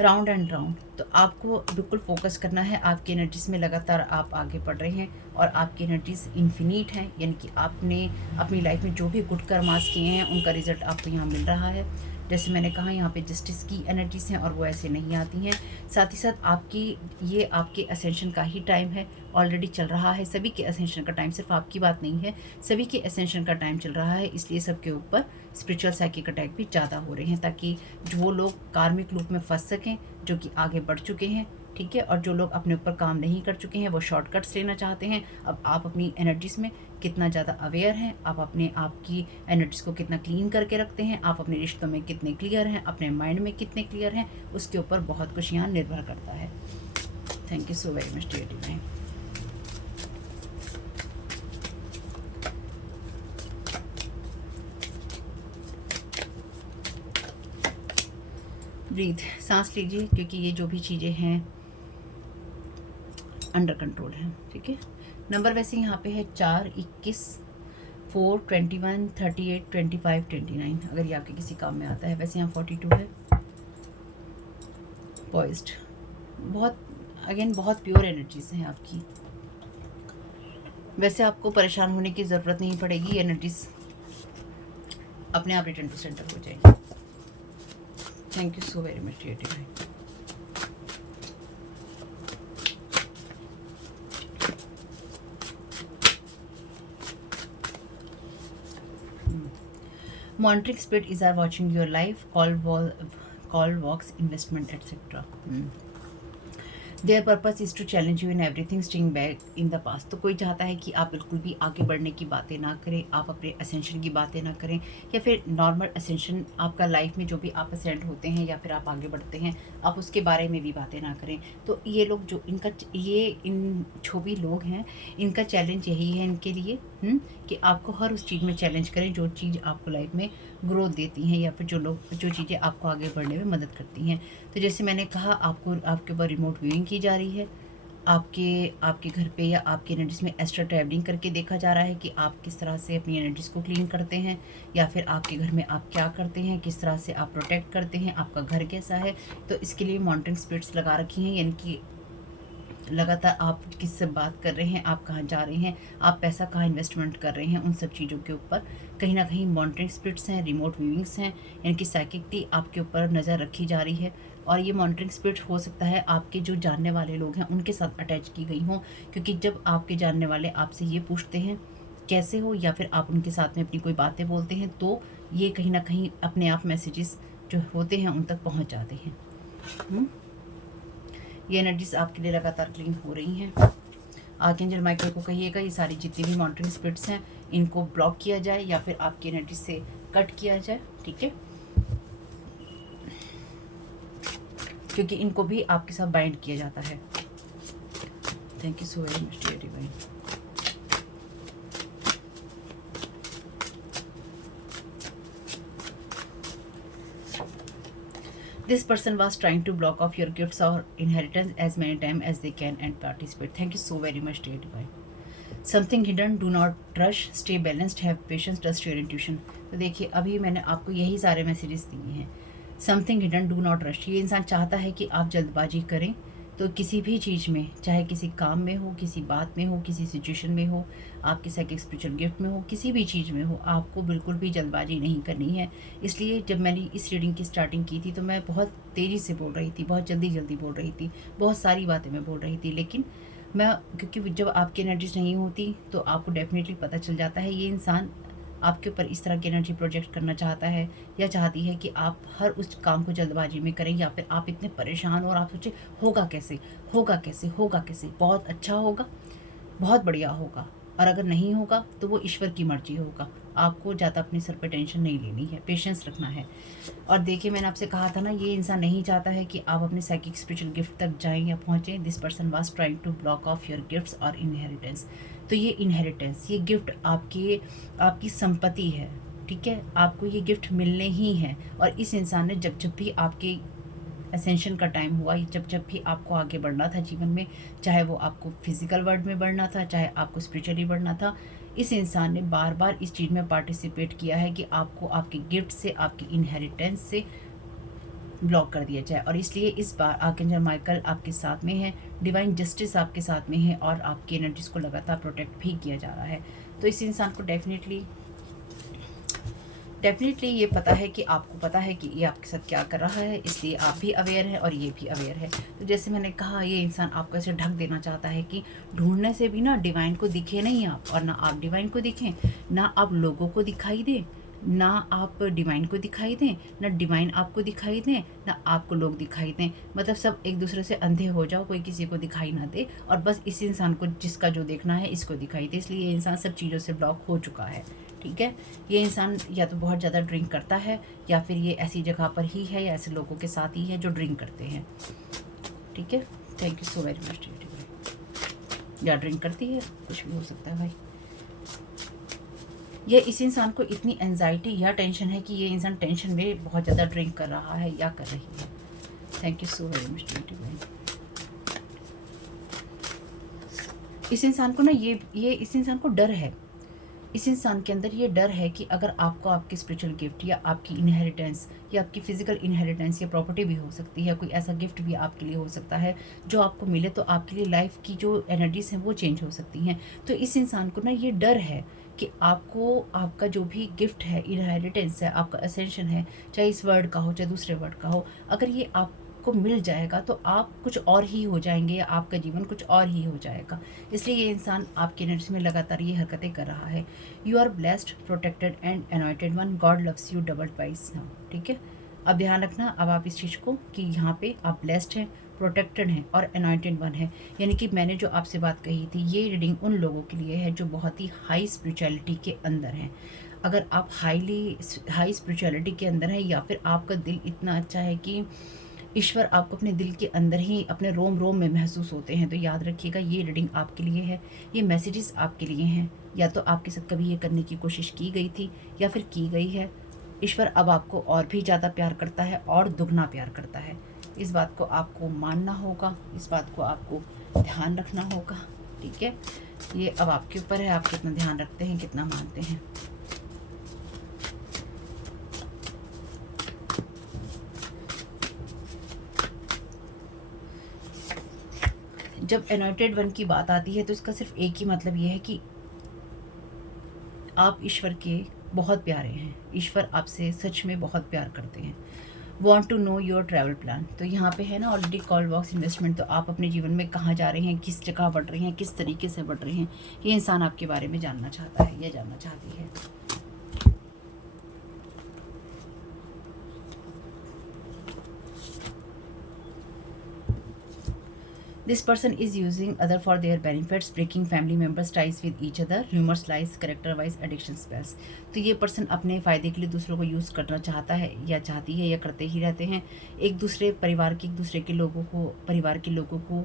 राउंड एंड राउंड, तो आपको बिल्कुल फोकस करना है। आपकी एनर्जीज में लगातार आप आगे बढ़ रहे हैं और आपकी एनर्जीज इन्फिनिट हैं, यानी कि आपने अपनी लाइफ में जो भी गुड कर्मास किए हैं उनका रिजल्ट आपको यहाँ मिल रहा है। जैसे मैंने कहा, यहाँ पे जस्टिस की एनर्जीज हैं और वो ऐसे नहीं आती हैं। साथ ही साथ आपके असेंशन का ही टाइम है, ऑलरेडी चल रहा है। सभी के असेंशन का टाइम, सिर्फ आपकी बात नहीं है, सभी के असेंशन का टाइम चल रहा है। इसलिए सबके ऊपर स्पिरिचुअल साइकिक अटैक भी ज़्यादा हो रहे हैं, ताकि जो वो लोग कार्मिक लूप में फंस सकें जो कि आगे बढ़ चुके हैं, ठीक है। और जो लोग अपने ऊपर काम नहीं कर चुके हैं वो शॉर्टकट्स लेना चाहते हैं। अब आप अपनी एनर्जीज में कितना ज़्यादा अवेयर हैं, आप अपने आप की एनर्जीज को कितना क्लीन करके रखते हैं, आप अपने रिश्तों में कितने क्लियर हैं, अपने माइंड में कितने क्लियर हैं, उसके ऊपर बहुत कुछ यहाँ निर्भर करता है। Thank you so very much dear divine. Breathe, सांस लीजिए, क्योंकि ये जो भी चीज़ें हैं अंडर कंट्रोल है, ठीक है। नंबर वैसे यहाँ पे है 4, 21, 4, 21, 38, 25, 29, अगर ये आपके किसी काम में आता है। वैसे यहाँ 42 है। पॉइज्ड, बहुत प्योर एनर्जीज हैं आपकी। वैसे आपको परेशान होने की ज़रूरत नहीं पड़ेगी, एनर्जीज अपने आप रिटर्न टू सेंटर हो जाएगी। Thank you so very much dear divine. Monitoring spirit is are watching your life, call walks, investment, etc. Their purpose is to challenge you in everything sting back in the past. तो कोई चाहता है कि आप बिल्कुल भी आगे बढ़ने की बातें ना करें, आप अपने असेंशन की बातें ना करें, या फिर नॉर्मल असेंशन आपका लाइफ में जो भी आप असेंड होते हैं या फिर आप आगे बढ़ते हैं, आप उसके बारे में भी बातें ना करें। तो ये लोग जो इन जो भी लोग हैं, इनका चैलेंज यही है इनके लिए कि आपको हर उस चीज़ में चैलेंज करें जो चीज़ आपको लाइफ में ग्रोथ देती हैं, या फिर जो चीज़ें आपको आगे बढ़ने में मदद करती हैं। तो जैसे मैंने कहा, आपके ऊपर रिमोट व्यूइंग की जा रही है, आपके घर पे या आपकी एनर्जीज में एस्ट्रा ट्रैवलिंग करके देखा जा रहा है कि आप किस तरह से अपनी एनर्जीज को क्लीन करते हैं, या फिर आपके घर में आप क्या करते हैं, किस तरह से आप प्रोटेक्ट करते हैं, आपका घर कैसा है। तो इसके लिए मॉनिटरिंग स्पिरिट्स लगा रखी हैं, यानी कि लगातार आप किससे बात कर रहे हैं, आप कहाँ जा रहे हैं, आप पैसा कहाँ इन्वेस्टमेंट कर रहे हैं, उन सब चीज़ों के ऊपर कहीं ना कहीं मॉनिटरिंग स्पिरिट्स हैं, रिमोट व्यूइंग्स हैं, यानी कि साइकिकली आपके ऊपर नज़र रखी जा रही है। और ये मॉनिटरिंग स्पिरिट हो सकता है आपके जो जानने वाले लोग हैं उनके साथ अटैच की गई हों, क्योंकि जब आपके जानने वाले आपसे ये पूछते हैं कैसे हो, या फिर आप उनके साथ में अपनी कोई बातें बोलते हैं, तो ये कहीं ना कहीं अपने आप मैसेजेस जो होते हैं उन तक पहुँच जाते हैं। ये एनर्जीज आपके लिए लगातार क्लीन हो रही हैं। आर्कएंजल माइकल को कहिएगा ये सारी जितनी भी मॉनिटरिंग स्पिरिट्स हैं इनको ब्लॉक किया जाए या फिर आपकी एनर्जी से कट किया जाए, ठीक है, क्योंकि इनको भी आपके साथ बाइंड किया जाता है। Thank you so very much dear divine. This person was trying to block off your gifts or inheritance as many times as they can and participate. Thank you so very much, dear divine. Something hidden, do not rush, stay balanced, have patience, trust your intuition. तो देखिए, अभी मैंने आपको यही सारे messages दिए हैं। Something hidden, do not rush. ये इंसान चाहता है कि आप जल्दबाजी करें, तो किसी भी चीज़ में, चाहे किसी काम में हो, किसी बात में हो, किसी सिचुएशन में हो, आपके साइकिक स्पिरिचुअल गिफ्ट में हो, किसी भी चीज़ में हो, आपको बिल्कुल भी जल्दबाजी नहीं करनी है। इसलिए जब मैंने इस रीडिंग की स्टार्टिंग की थी तो मैं बहुत तेज़ी से बोल रही थी, बहुत जल्दी बोल रही थी, बहुत सारी बातें मैं बोल रही थी, लेकिन क्योंकि जब आपकी एनर्जीज नहीं होती तो आपको डेफिनेटली पता चल जाता है ये इंसान आपके ऊपर इस तरह की एनर्जी प्रोजेक्ट करना चाहता है या चाहती है कि आप हर उस काम को जल्दबाजी में करें, या फिर आप इतने परेशान और आप सोचें होगा कैसे, होगा कैसे, होगा कैसे, बहुत अच्छा होगा, बहुत बढ़िया होगा, और अगर नहीं होगा तो वो ईश्वर की मर्जी होगा। आपको ज़्यादा अपने सर पे टेंशन नहीं लेनी है, पेशेंस रखना है। और देखिए, मैंने आपसे कहा था ना, ये इंसान नहीं चाहता है कि आप अपने साइकिक स्पिरिचुअल गिफ्ट तक जाएं या पहुँचें। This person was trying to block off your gifts और इनहेरिटेंस। तो ये इनहेरिटेंस, ये गिफ्ट आपकी संपत्ति है, ठीक है, आपको ये गिफ्ट मिलने ही हैं। और इस इंसान ने जब जब भी आपके असेंशन का टाइम हुआ, जब जब भी आपको आगे बढ़ना था जीवन में, चाहे वो आपको फिजिकल वर्ल्ड में बढ़ना था, चाहे आपको स्पिरिचुअली बढ़ना था, इस इंसान ने बार बार इस चीज़ में पार्टिसिपेट किया है कि आपको आपके गिफ्ट से, आपकी इनहेरिटेंस से ब्लॉक कर दिया जाए। और इसलिए इस बार आर्कएंजल माइकल आपके साथ में है, डिवाइन जस्टिस आपके साथ में है, और आपकी एनर्जीज को लगातार प्रोटेक्ट भी किया जा रहा है। तो इस इंसान को डेफिनेटली ये पता है कि आपको पता है कि ये आपके साथ क्या कर रहा है, इसलिए आप भी अवेयर हैं और ये भी अवेयर है। तो जैसे मैंने कहा, ये इंसान आपको ऐसे ढक देना चाहता है कि ढूंढने से भी ना डिवाइन को दिखे नहीं आप, और ना आप डिवाइन को दिखें, ना आप लोगों को दिखाई दें, ना आप डिवाइन को दिखाई दें, ना डिवाइन आपको दिखाई दें, ना आपको लोग दिखाई दें। मतलब सब एक दूसरे से अंधे हो जाओ, कोई किसी को दिखाई ना दे, और बस इस इंसान को जिसका जो देखना है इसको दिखाई दे। इसलिए ये इंसान सब चीज़ों से ब्लॉक हो चुका है, ठीक है। ये इंसान या तो बहुत ज़्यादा ड्रिंक करता है, या फिर ये ऐसी जगह पर ही है या ऐसे लोगों के साथ ही है जो ड्रिंक करते हैं, ठीक है। Thank you so very much. या ड्रिंक करती है, कुछ भी हो सकता है भाई। ये इस इंसान को इतनी एंजाइटी या टेंशन है कि ये इंसान टेंशन में बहुत ज़्यादा ड्रिंक कर रहा है या कर रही है। Thank you so very much. इस इंसान को ना ये इस इंसान को डर है, इस इंसान के अंदर ये डर है कि अगर आपको आपकी स्पिरिचुअल गिफ्ट या आपकी इनहेरिटेंस या आपकी फिजिकल इनहेरिटेंस या प्रॉपर्टी भी हो सकती है, कोई ऐसा गिफ्ट भी आपके लिए हो सकता है जो आपको मिले, तो आपके लिए लाइफ की जो एनर्जीज हैं वो चेंज हो सकती हैं। तो इस इंसान को ना ये डर है कि आपको आपका जो भी गिफ्ट है, इनहेरिटेंस है, आपका असेंशन है, चाहे इस वर्ड का हो चाहे दूसरे वर्ड का हो, अगर ये आपको मिल जाएगा तो आप कुछ और ही हो जाएंगे, या आपका जीवन कुछ और ही हो जाएगा। इसलिए ये इंसान आपकी एनर्जी में लगातार ये हरकतें कर रहा है। You are blessed, protected and anointed one, God loves you double twice now, ठीक है। अब ध्यान रखना अब आप इस चीज़ को कि यहाँ पे आप ब्लेस्ड हैं, प्रोटेक्टेड हैं और अनॉइंटेड वन है। यानी कि मैंने जो आपसे बात कही थी, ये रीडिंग उन लोगों के लिए है जो बहुत ही हाई स्पिरिचुअलिटी के अंदर हैं। अगर आप हाई स्पिरिचुअलिटी के अंदर हैं, या फिर आपका दिल इतना अच्छा है कि ईश्वर आपको अपने दिल के अंदर ही अपने रोम रोम में महसूस होते हैं, तो याद रखिएगा ये रीडिंग आपके लिए है, ये मैसेजेस आपके लिए हैं। या तो आपके साथ कभी ये करने की कोशिश की गई थी या फिर की गई है। ईश्वर अब आपको और भी ज़्यादा प्यार करता है और दुगना प्यार करता है। इस बात को आपको मानना होगा, इस बात को आपको ध्यान रखना होगा, ठीक है। ये अब आपके ऊपर है, आप कितना ध्यान रखते हैं, कितना मानते हैं। जब अनॉइंटेड वन की बात आती है तो इसका सिर्फ एक ही मतलब ये है कि आप ईश्वर के बहुत प्यारे हैं, ईश्वर आपसे सच में बहुत प्यार करते हैं। Want to know your travel plan, तो यहाँ पे है ना ऑलरेडी कॉल बॉक्स इन्वेस्टमेंट, तो आप अपने जीवन में कहाँ जा रहे हैं, किस जगह बढ़ रहे हैं, किस तरीके से बढ़ रहे हैं, ये इंसान आपके बारे में जानना चाहता है या जानना चाहती है। This person is using other for their benefits, breaking family members ties with each other, rumors, lies, character wise addiction spells। तो ये पर्सन अपने फ़ायदे के लिए दूसरों को यूज़ करना चाहता है या चाहती है या करते ही रहते हैं। एक दूसरे के लोगों को, परिवार के लोगों को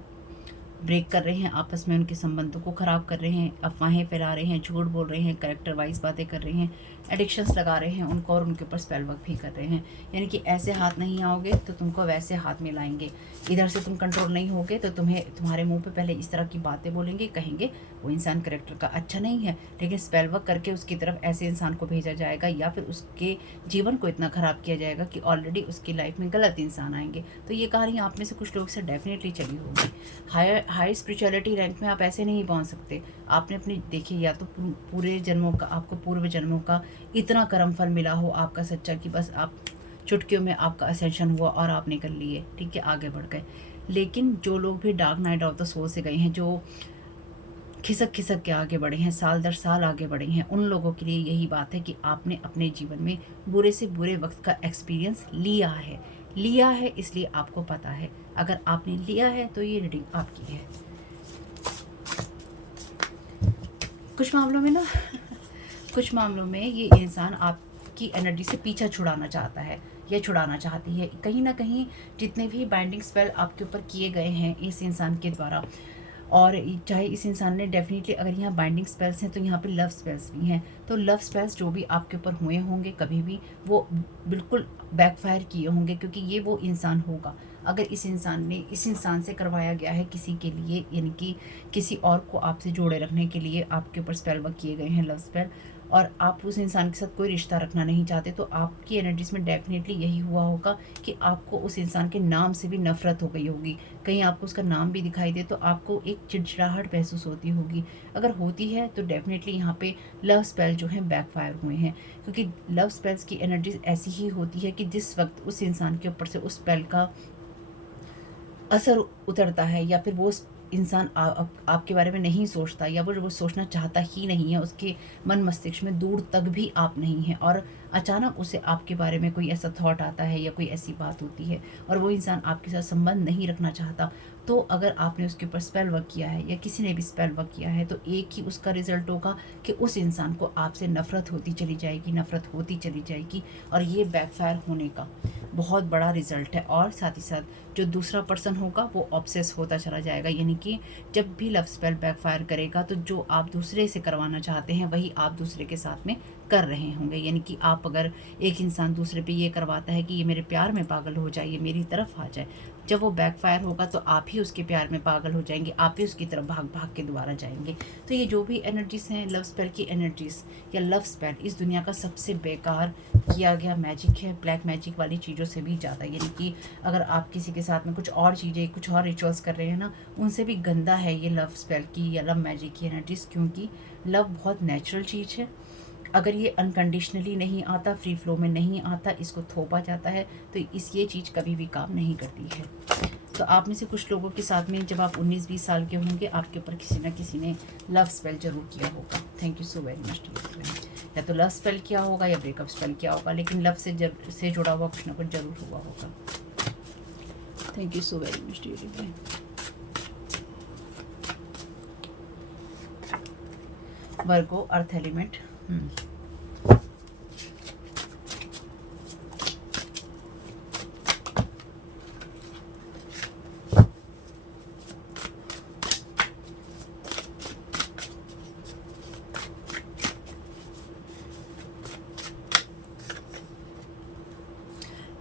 ब्रेक कर रहे हैं, आपस में उनके संबंधों को ख़राब कर रहे हैं, अफवाहें फैला रहे हैं, झूठ बोल रहे हैं, कैरेक्टर वाइज बातें कर रहे हैं, एडिक्शंस लगा रहे हैं उनको, और उनके ऊपर स्पेल वर्क भी कर रहे हैं। यानी कि ऐसे हाथ नहीं आओगे तो तुमको वैसे हाथ में लाएंगे। इधर से तुम कंट्रोल नहीं होगे तो तुम्हारे मुंह पे पहले इस तरह की बातें बोलेंगे, कहेंगे वो इंसान कैरेक्टर का अच्छा नहीं है, लेकिन स्पेल वर्क करके उसकी तरफ ऐसे इंसान को भेजा जाएगा, या फिर उसके जीवन को इतना ख़राब किया जाएगा कि ऑलरेडी उसकी लाइफ में गलत इंसान आएंगे। तो ये कहानी आप में से कुछ लोग से डेफिनेटली चली होगी। हाई स्पिरिचुअलिटी रैंक में आप ऐसे नहीं पहुंच सकते। आपने अपनी देखिए, या तो पूरे जन्मों का, आपको पूर्व जन्मों का इतना कर्म फल मिला हो आपका सच्चा कि बस आप चुटकियों में आपका असेंशन हुआ और आप निकल लिए, ठीक है, आगे बढ़ गए। लेकिन जो लोग भी dark night of the soul से गए हैं, जो खिसक खिसक के आगे बढ़े हैं, साल दर साल आगे बढ़े हैं, उन लोगों के लिए यही बात है कि आपने अपने जीवन में बुरे से बुरे वक्त का एक्सपीरियंस लिया है, इसलिए आपको पता है। अगर आपने लिया है तो ये रीडिंग आपकी है। कुछ मामलों में ना कुछ मामलों में ये इंसान आपकी एनर्जी से पीछा छुड़ाना चाहता है या छुड़ाना चाहती है। कहीं ना कहीं जितने भी बाइंडिंग स्पेल आपके ऊपर किए गए हैं इस इंसान के द्वारा, और चाहे इस इंसान ने डेफिनेटली, अगर यहाँ बाइंडिंग स्पेल्स हैं तो यहाँ पे लव स्पेल्स भी हैं, तो लव स्पेल्स जो भी आपके ऊपर हुए होंगे कभी भी, वो बिल्कुल बैकफायर किए होंगे, क्योंकि ये वो इंसान होगा, अगर इस इंसान से करवाया गया है किसी के लिए, यानी कि किसी और को आपसे जोड़े रखने के लिए आपके ऊपर स्पेल वर्क किए गए हैं, लव स्पेल, और आप उस इंसान के साथ कोई रिश्ता रखना नहीं चाहते, तो आपकी एनर्जीज में डेफिनेटली यही हुआ होगा कि आपको उस इंसान के नाम से भी नफरत हो गई होगी। कहीं आपको उसका नाम भी दिखाई दे तो आपको एक चिड़चिड़ाहट महसूस होती होगी। अगर होती है तो डेफिनेटली यहाँ पे लव स्पेल जो है बैकफायर हुए हैं, क्योंकि लव स्पेल्स की एनर्जीज ऐसी ही होती है कि जिस वक्त उस इंसान के ऊपर से उस स्पेल का असर उतरता है, या फिर वो इंसान आपके बारे में नहीं सोचता, या वो सोचना चाहता ही नहीं है, उसके मन मस्तिष्क में दूर तक भी आप नहीं हैं, और अचानक उसे आपके बारे में कोई ऐसा थॉट आता है या कोई ऐसी बात होती है और वो इंसान आपके साथ संबंध नहीं रखना चाहता, तो अगर आपने उसके ऊपर स्पेल वर्क किया है या किसी ने भी स्पेल वर्क किया है, तो एक ही उसका रिजल्ट होगा कि उस इंसान को आपसे नफरत होती चली जाएगी, और ये बैकफायर होने का बहुत बड़ा रिजल्ट है। और साथ ही साथ जो दूसरा पर्सन होगा वो ऑब्सेस होता चला जाएगा, यानी कि जब भी लव स्पेल बैकफायर करेगा तो जो आप दूसरे से करवाना चाहते हैं वही आप दूसरे के साथ में कर रहे होंगे। यानी कि आप, अगर एक इंसान दूसरे पे ये करवाता है कि ये मेरे प्यार में पागल हो जाए, ये मेरी तरफ आ जाए, जब वो बैकफायर होगा तो आप ही उसके प्यार में पागल हो जाएंगे, आप ही उसकी तरफ भाग भाग के दोबारा जाएंगे। तो ये जो भी एनर्जीज हैं, लव स्पेल की एनर्जीज या लव स्पेल, इस दुनिया का सबसे बेकार किया गया मैजिक है, ब्लैक मैजिक वाली चीज़ों से भी ज़्यादा। यानी कि अगर आप किसी के साथ में कुछ और चीज़ें, कुछ और रिचुअल्स कर रहे हैं ना, उनसे भी गंदा है ये लव स्पेल की या लव मैजिक की एनर्जीज, क्योंकि लव बहुत नेचुरल चीज़ है। अगर ये अनकंडीशनली नहीं आता, फ्री फ्लो में नहीं आता, इसको थोपा जाता है, तो ये चीज़ कभी भी काम नहीं करती है। तो आप में से कुछ लोगों के साथ में जब आप 19-20 साल के होंगे, आपके ऊपर किसी न किसी ने लव स्पेल जरूर किया होगा। Thank you so very much. या तो लव स्पेल किया होगा या ब्रेकअप स्पेल किया होगा, लेकिन लव से जुड़ा हुआ कुछ ना कुछ जरूर हुआ होगा। Thank you so very much. Virgo, earth element.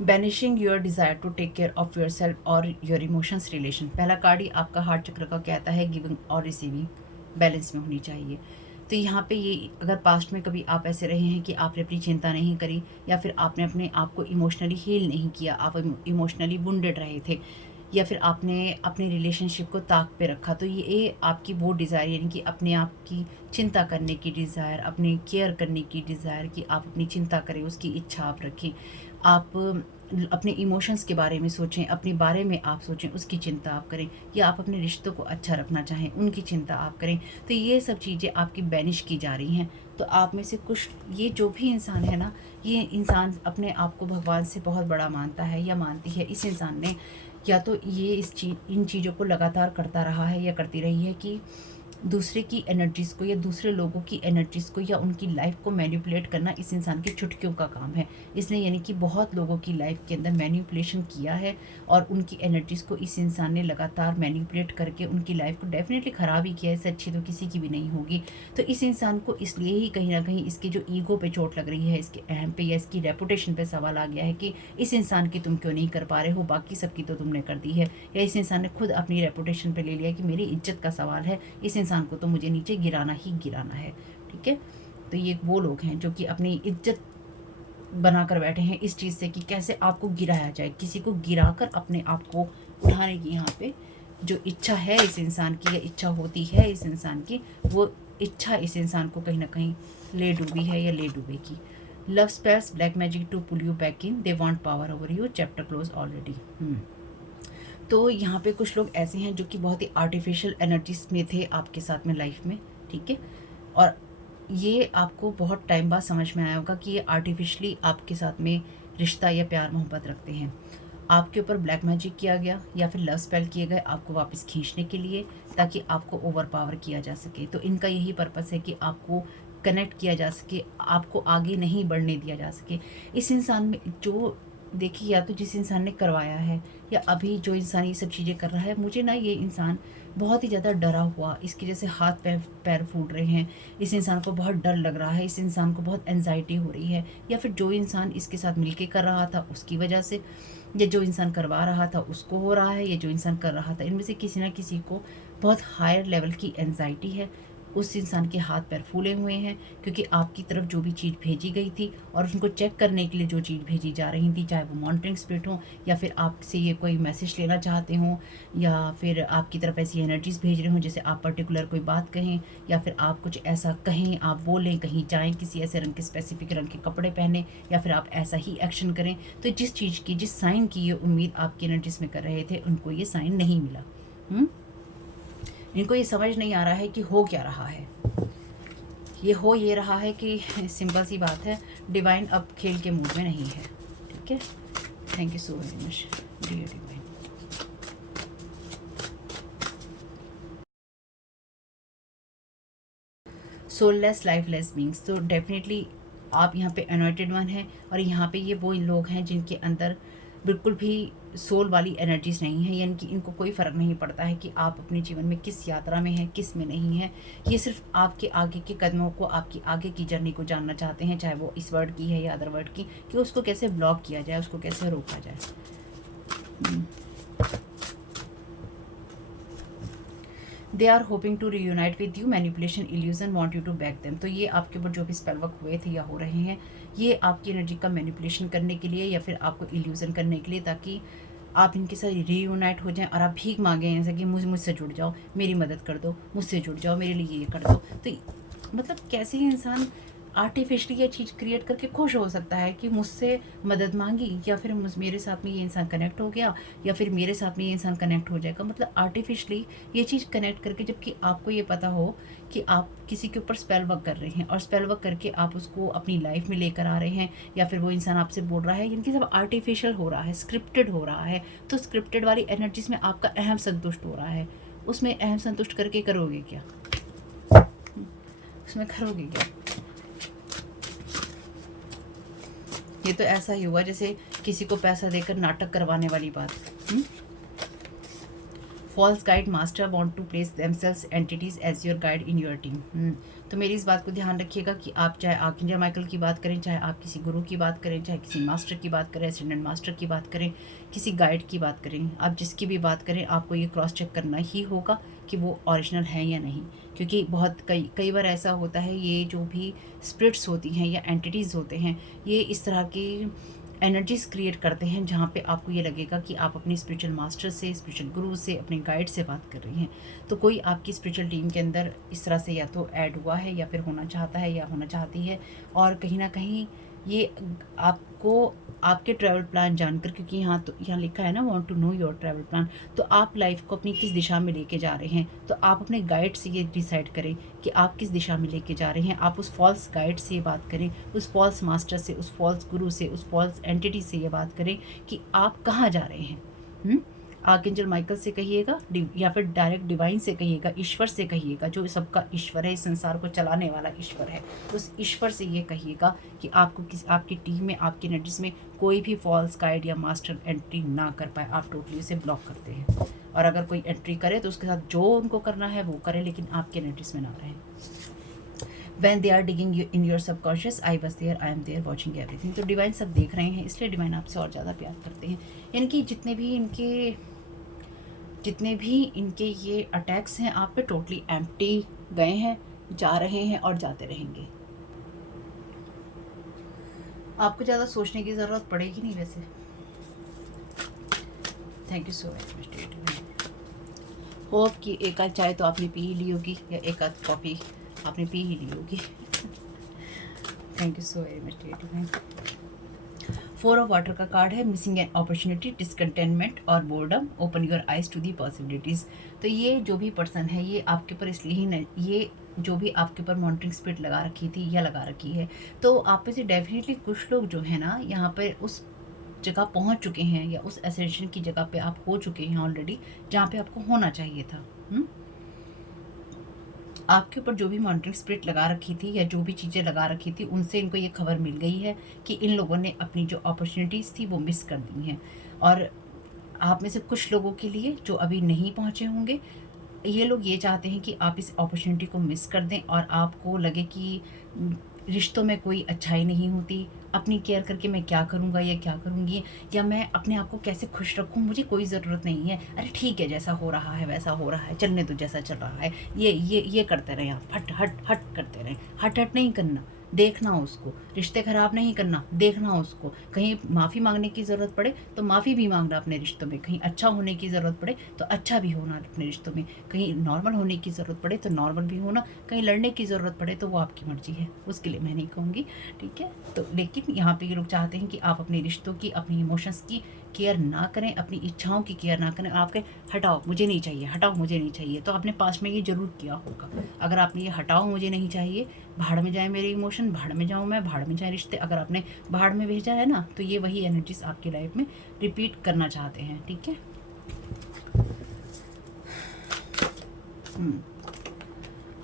Banishing your desire to take care of yourself और योर इमोशंस रिलेशन। पहला कार्ड ही आपका हार्ट चक्र का कहता है गिविंग और रिसीविंग बैलेंस में होनी चाहिए। तो यहाँ पे ये, अगर पास्ट में कभी आप ऐसे रहे हैं कि आपने अपनी चिंता नहीं करी, या फिर आपने अपने आप को इमोशनली हील नहीं किया, आप इमोशनली वुंडेड रहे थे, या फिर आपने अपने रिलेशनशिप को ताक पे रखा, तो ये आपकी वो डिज़ायर, यानी कि अपने आप की चिंता करने की डिज़ायर, अपने केयर करने की डिज़ायर, कि आप अपनी चिंता करें, उसकी इच्छा आप रखें, आप अपने इमोशंस के बारे में सोचें, अपने बारे में आप सोचें, उसकी चिंता आप करें, या आप अपने रिश्तों को अच्छा रखना चाहें, उनकी चिंता आप करें। तो ये सब चीज़ें आपकी बैनिश की जा रही हैं। तो आप में से कुछ, ये जो भी इंसान है ना, ये इंसान अपने आप को भगवान से बहुत बड़ा मानता है या मानती है। इस इंसान ने या तो ये इन चीज़ों को लगातार करता रहा है या करती रही है कि दूसरे की एनर्जीज़ को या दूसरे लोगों की एनर्जीज़ को या उनकी लाइफ को मैनिपुलेट करना इस इंसान की चुटकियों का काम है। इसने यानी कि बहुत लोगों की लाइफ के अंदर मैनिपुलेशन किया है, और उनकी एनर्जीज़ को इस इंसान ने लगातार मैनिपुलेट करके उनकी लाइफ को डेफिनेटली ख़राब ही किया है। इससे अच्छी तो किसी की भी नहीं होगी। तो इस इंसान को इसलिए ही कहीं ना कहीं इसके जो ईगो पे चोट लग रही है, इसके अहम पे या इसकी रेपुटेशन पे सवाल आ गया है कि इस इंसान की तुम क्यों नहीं कर पा रहे हो, बाकी सबकी तो तुमने कर दी है। या इस इंसान ने खुद अपनी रेपुटेशन पे ले लिया कि मेरी इज्जत का सवाल है, इस इंसान को तो मुझे नीचे गिराना ही गिराना है। ठीक है, तो ये वो लोग हैं जो कि अपनी इज्जत बनाकर बैठे हैं इस चीज़ से कि कैसे आपको गिराया जाए, किसी को गिराकर अपने आप को उठाने की यहाँ पे जो इच्छा है इस इंसान की, या इच्छा होती है इस इंसान की, वो इच्छा इस इंसान को कहीं ना कहीं ले डूबी है या ले डूबेगी। Love spells, black magic to pull you back in, they want power over you, chapter close already. तो यहाँ पे कुछ लोग ऐसे हैं जो कि बहुत ही आर्टिफिशियल एनर्जीज में थे आपके साथ में लाइफ में, ठीक है। और ये आपको बहुत टाइम बाद समझ में आया होगा कि ये आर्टिफिशियली आपके साथ में रिश्ता या प्यार मोहब्बत रखते हैं। आपके ऊपर ब्लैक मैजिक किया गया या फिर लव स्पेल किए गए आपको वापस खींचने के लिए, ताकि आपको ओवर पावर किया जा सके। तो इनका यही पर्पस है कि आपको कनेक्ट किया जा सके, आपको आगे नहीं बढ़ने दिया जा सके। इस इंसान में जो देखिए, या तो जिस इंसान ने करवाया है या अभी जो इंसान ये सब चीज़ें कर रहा है, मुझे ना ये इंसान बहुत ही ज़्यादा डरा हुआ, इसकी जैसे हाथ पैर पैर फूट रहे हैं, इस इंसान को बहुत डर लग रहा है, इस इंसान को बहुत एनजाइटी हो रही है, या फिर जो इंसान इसके साथ मिलके कर रहा था उसकी वजह से, या जो इंसान करवा रहा था उसको हो रहा है, या जो इंसान कर रहा था, इनमें से किसी ना किसी को बहुत हायर लेवल की एनजाइटी है। उस इंसान के हाथ पैर फूले हुए हैं क्योंकि आपकी तरफ जो भी चीज़ भेजी गई थी और उनको चेक करने के लिए जो चीज़ भेजी जा रही थी, चाहे वो मॉनिटरिंग स्पिरिट हो या फिर आपसे ये कोई मैसेज लेना चाहते हों, या फिर आपकी तरफ ऐसी एनर्जीज भेज रहे हों जैसे आप पर्टिकुलर कोई बात कहें, या फिर आप कुछ ऐसा कहें, आप बोलें, कहीं जाएँ, किसी ऐसे रंग के स्पेसिफिक रंग के कपड़े पहने, या फिर आप ऐसा ही एक्शन करें। तो जिस चीज़ की, जिस साइन की ये उम्मीद आपकी एनर्जीज में कर रहे थे, उनको ये साइन नहीं मिला। इनको ये समझ नहीं आ रहा है कि हो क्या रहा है। ये रहा है कि सिंपल सी बात है, डिवाइन अब खेल के मूड में नहीं है, ठीक है। Thank you so very much dear divine. Soulless lifeless beings, तो डेफिनेटली आप यहाँ पे अनॉइटेड वन हैं, और यहाँ पे ये वो लोग हैं जिनके अंदर बिल्कुल भी सोल वाली एनर्जीज नहीं है, यानी कि इनको कोई फ़र्क नहीं पड़ता है कि आप अपने जीवन में किस यात्रा में हैं, किस में नहीं है। ये सिर्फ आपके आगे के कदमों को, आपकी आगे की जर्नी को जानना चाहते हैं, चाहे वो इस वर्ड की है या अदर वर्ड की, कि उसको कैसे ब्लॉक किया जाए, उसको कैसे रोका जाए। They are hoping to reunite with you, manipulation illusion want you to back them. तो ये आपके ऊपर जो भी स्पेल वर्क हुए थे या हो रहे हैं, ये आपकी एनर्जी का मैनिपुलेशन करने के लिए या फिर आपको इल्यूजन करने के लिए, ताकि आप इनके साथ रीयूनाइट हो जाएं और आप भीख मांगें जैसे कि मुझसे जुड़ जाओ, मेरी मदद कर दो, मुझसे जुड़ जाओ, मेरे लिए ये कर दो। तो मतलब कैसे इंसान आर्टिफिशियली ये चीज़ क्रिएट करके खुश हो सकता है कि मुझसे मदद मांगी, या फिर मेरे साथ में ये इंसान कनेक्ट हो गया, या फिर मेरे साथ में ये इंसान कनेक्ट हो जाएगा। मतलब आर्टिफिशियली ये चीज़ कनेक्ट करके, जबकि आपको ये पता हो कि आप किसी के ऊपर स्पेल वर्क कर रहे हैं और स्पेल वर्क करके आप उसको अपनी लाइफ में लेकर आ रहे हैं, या फिर वो इंसान आपसे बोल रहा है, यानी सब आर्टिफिशियल हो रहा है, स्क्रिप्टेड हो रहा है। तो स्क्रिप्टेड वाली एनर्जीज में आपका अहम संतुष्ट हो रहा है, उसमें अहम संतुष्ट करके करोगे क्या? उसमें करोगे क्या? ये तो ऐसा ही हुआ जैसे किसी को पैसा देकर नाटक करवाने वाली बात। False guide master want to place themselves entities as your guide in your team. तो मेरी इस बात को ध्यान रखिएगा कि आप चाहे आर्कएंजल माइकल की बात करें, चाहे आप किसी गुरु की बात करें, चाहे किसी मास्टर की बात करें, असेंडेंट मास्टर की बात करें, किसी गाइड की बात करें, आप जिसकी भी बात करें, आपको ये क्रॉस चेक करना ही होगा कि वो ओरिजिनल है या नहीं। क्योंकि बहुत कई बार ऐसा होता है, ये जो भी स्पिरिट्स होती हैं या एंटिटीज़ होते हैं, ये इस तरह की एनर्जीज क्रिएट करते हैं जहाँ पे आपको ये लगेगा कि आप अपने स्पिरिचुअल मास्टर से, स्पिरिचुअल गुरु से, अपने गाइड से बात कर रही हैं। तो कोई आपकी स्पिरिचुअल टीम के अंदर इस तरह से या तो ऐड हुआ है, या फिर होना चाहता है, या होना चाहती है। और कहीं ना कहीं ये आपको आपके ट्रैवल प्लान जानकर, क्योंकि यहाँ लिखा है ना, want to know your travel plan, तो आप लाइफ को अपनी किस दिशा में लेके जा रहे हैं, तो आप अपने गाइड से ये डिसाइड करें कि आप किस दिशा में लेके जा रहे हैं। आप उस फॉल्स गाइड से ये बात करें, उस फॉल्स मास्टर से, उस फॉल्स गुरु से, उस फॉल्स एंटिटी से ये बात करें कि आप कहाँ जा रहे हैं। आर्कएंजल माइकल से कहिएगा, या फिर डायरेक्ट डिवाइन से कहिएगा, ईश्वर से कहिएगा, जो सबका ईश्वर है, इस संसार को चलाने वाला ईश्वर है। उस ईश्वर से ये कहिएगा कि आपको आपकी टीम में, आपकी एनर्जीज में कोई भी फॉल्स गाइड या मास्टर एंट्री ना कर पाए। आप टोटली उसे ब्लॉक करते हैं, और अगर कोई एंट्री करे तो उसके साथ जो उनको करना है वो करें, लेकिन आपकी एनर्जीज में ना रहें। When they are digging in your subconscious, I was there, I am there, watching everything। तो डिवाइन सब देख रहे हैं, इसलिए डिवाइन आपसे और ज़्यादा प्यार करते हैं। यानी कि जितने भी इनके ये अटैक्स हैं आप पे, टोटली एम्प्टी गए हैं, जा रहे हैं और जाते रहेंगे। आपको ज़्यादा सोचने की ज़रूरत पड़ेगी नहीं वैसे। Thank you so much. Hope कि एक आध चाय तो आपने पी ही ली होगी, या एक आध कॉफ़ी आपने पी ही ली होगी। Thank you so very much. 4 of water का कार्ड है, मिसिंग एन अपॉर्चुनिटी, डिसकंटेनमेंट और boredom, open your eyes to the possibilities. तो ये जो भी पर्सन है ये आपके ऊपर इसलिए ही नहीं, ये जो भी आपके ऊपर मॉनिटरिंग स्पिरिट लगा रखी थी या लगा रखी है, तो आप में से डेफिनेटली कुछ लोग जो है ना यहाँ पर उस जगह पहुँच चुके हैं या उस एसेंशन की जगह पे आप हो चुके हैं ऑलरेडी, जहाँ पे आपको होना चाहिए था। आपके ऊपर जो भी मॉनिटरिंग स्पिरिट लगा रखी थी या जो भी चीज़ें लगा रखी थी, उनसे इनको ये खबर मिल गई है कि इन लोगों ने अपनी जो अपॉर्चुनिटीज़ थी वो मिस कर दी हैं। और आप में से कुछ लोगों के लिए जो अभी नहीं पहुँचे होंगे, ये लोग ये चाहते हैं कि आप इस अपॉर्चुनिटी को मिस कर दें और आपको लगे कि रिश्तों में कोई अच्छाई नहीं होती, अपनी केयर करके मैं क्या करूँगा या क्या करूँगी, या मैं अपने आप को कैसे खुश रखूँ, मुझे कोई ज़रूरत नहीं है, अरे ठीक है जैसा हो रहा है वैसा हो रहा है, चलने दो जैसा चल रहा है, ये करते रहें आप, हट हट हट करते रहें, हट हट नहीं करना, देखना उसको, रिश्ते ख़राब नहीं करना, देखना उसको, कहीं माफ़ी मांगने की ज़रूरत पड़े तो माफ़ी भी मांगना अपने रिश्तों में, कहीं अच्छा होने की ज़रूरत पड़े तो अच्छा भी होना अपने रिश्तों में, कहीं नॉर्मल होने की ज़रूरत पड़े तो नॉर्मल भी होना, कहीं लड़ने की ज़रूरत पड़े तो वो आपकी मर्ज़ी है, उसके लिए मैं नहीं कहूँगी, ठीक है। तो लेकिन यहाँ पे ये लोग चाहते हैं कि आप अपने रिश्तों की, अपनी इमोशंस की केयर ना करें, अपनी इच्छाओं की केयर ना करें, आपके हटाओ मुझे नहीं चाहिए, हटाओ मुझे नहीं चाहिए, तो आपने पास्ट में ये ज़रूर किया होगा। अगर आपने ये हटाओ मुझे नहीं चाहिए, भाड़ में जाए मेरे इमोशन, भाड़ में जाऊँ मैं, भाड़ में जाए रिश्ते, अगर आपने भाड़ में भेजा है ना, तो ये वही एनर्जीज आपकी लाइफ में रिपीट करना चाहते हैं, ठीक है।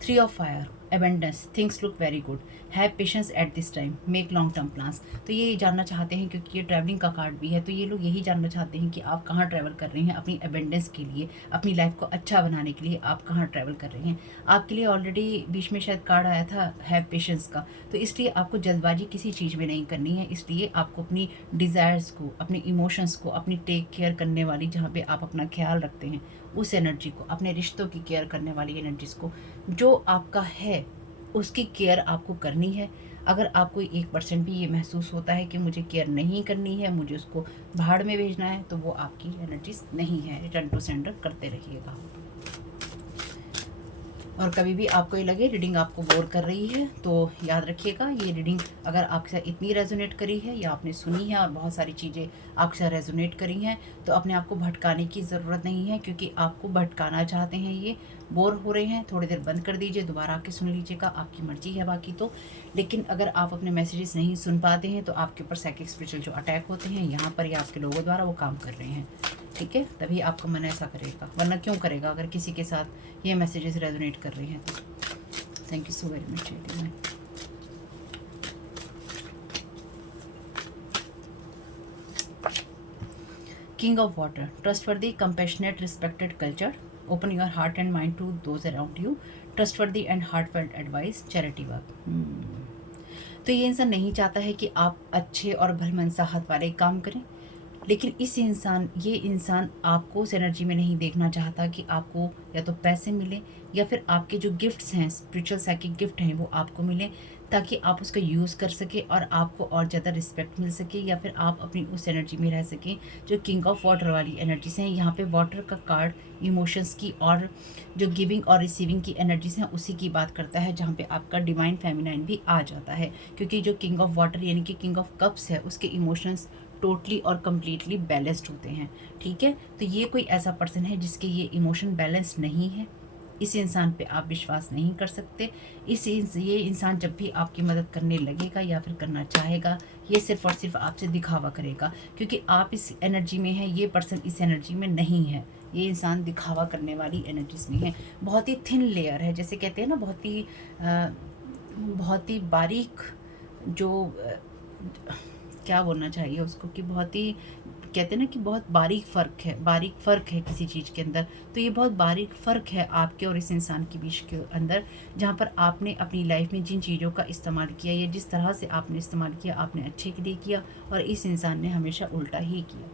3 of fire, abundance, things look very good, have patience at this time, make long term plans. तो ये जानना चाहते हैं, क्योंकि ये ट्रैवलिंग का कार्ड भी है, तो ये लोग यही जानना चाहते हैं कि आप कहाँ ट्रैवल कर रहे हैं अपनी एबेंडेंस के लिए, अपनी लाइफ को अच्छा बनाने के लिए आप कहाँ ट्रैवल कर रहे हैं। आपके लिए ऑलरेडी बीच में शायद कार्ड आया था हैव पेशेंस का, तो इसलिए आपको जल्दबाजी किसी चीज़ में नहीं करनी है, इसलिए आपको अपनी डिज़ायर्स को, अपने इमोशंस को, अपनी टेक केयर करने वाली, जहाँ पे आप अपना ख्याल रखते हैं उस एनर्जी को, अपने रिश्तों की केयर करने वाली एनर्जीज़ को, जो आपका है उसकी केयर आपको करनी है। अगर आपको 1% भी ये महसूस होता है कि मुझे केयर नहीं करनी है, मुझे उसको भाड़ में भेजना है, तो वो आपकी एनर्जीज नहीं है, रिटर्न टू सेंडर करते रहिएगा। और कभी भी आपको ये लगे रीडिंग आपको बोर कर रही है, तो याद रखिएगा ये रीडिंग अगर आपके साथ इतनी रेजोनेट करी है या आपने सुनी है और बहुत सारी चीज़ें आपके साथ रेजोनेट करी हैं, तो अपने आप को भटकाने की ज़रूरत नहीं है, क्योंकि आपको भटकाना चाहते हैं ये, बोर हो रहे हैं, थोड़ी देर बंद कर दीजिए, दोबारा आके सुन लीजिएगा, आपकी मर्जी है बाकी तो। लेकिन अगर आप अपने मैसेजेस नहीं सुन पाते हैं, तो आपके ऊपर साइकिक स्पिरिचुअल जो अटैक होते हैं यहाँ पर या आपके लोगों द्वारा वो काम कर रहे हैं, ठीक है। तभी आपका मन ऐसा करेगा, वरना क्यों करेगा अगर किसी के साथ ये मैसेजेस रेजोनेट कर रहे हैं तो। Thank you so very much. King of water, trustworthy, compassionate, respected culture, open your heart and mind to those around you, trustworthy and heartfelt advice, charity work. तो ये इंसान नहीं चाहता है कि आप अच्छे और भलमनसाहत वाले काम करें, लेकिन ये इंसान आपको उस एनर्जी में नहीं देखना चाहता कि आपको या तो पैसे मिले या फिर आपके जो गिफ्ट्स हैं, स्पिरिचुअल साइकिक गिफ्ट हैं, वो आपको मिले, ताकि आप उसका यूज़ कर सके और आपको और ज़्यादा रिस्पेक्ट मिल सके, या फिर आप अपनी उस एनर्जी में रह सकें जो किंग ऑफ वाटर वाली एनर्जीज हैं। यहाँ पे वाटर का कार्ड इमोशंस की और जो गिविंग और रिसीविंग की एनर्जीज हैं उसी की बात करता है, जहाँ पे आपका डिवाइन फेमिनाइन भी आ जाता है, क्योंकि जो किंग ऑफ वाटर यानी कि किंग ऑफ कप्स है उसके इमोशंस टोटली और कम्प्लीटली बैलेंस्ड होते हैं, ठीक है। तो ये कोई ऐसा पर्सन है जिसके ये इमोशन बैलेंस नहीं है, इस इंसान पे आप विश्वास नहीं कर सकते। ये इंसान जब भी आपकी मदद करने लगेगा या फिर करना चाहेगा, ये सिर्फ और सिर्फ आपसे दिखावा करेगा, क्योंकि आप इस एनर्जी में हैं, ये पर्सन इस एनर्जी में नहीं है। ये इंसान दिखावा करने वाली एनर्जीज में है, बहुत ही थिन लेयर है, जैसे कहते हैं ना, बहुत ही बारीक, जो क्या बोलना चाहिए उसको, कि बहुत ही कहते हैं ना कि बहुत बारीक फ़र्क है किसी चीज़ के अंदर। तो ये बहुत बारीक फ़र्क है आपके और इस इंसान के बीच के अंदर, जहाँ पर आपने अपनी लाइफ में जिन चीज़ों का इस्तेमाल किया या जिस तरह से आपने इस्तेमाल किया, आपने अच्छे के लिए किया और इस इंसान ने हमेशा उल्टा ही किया।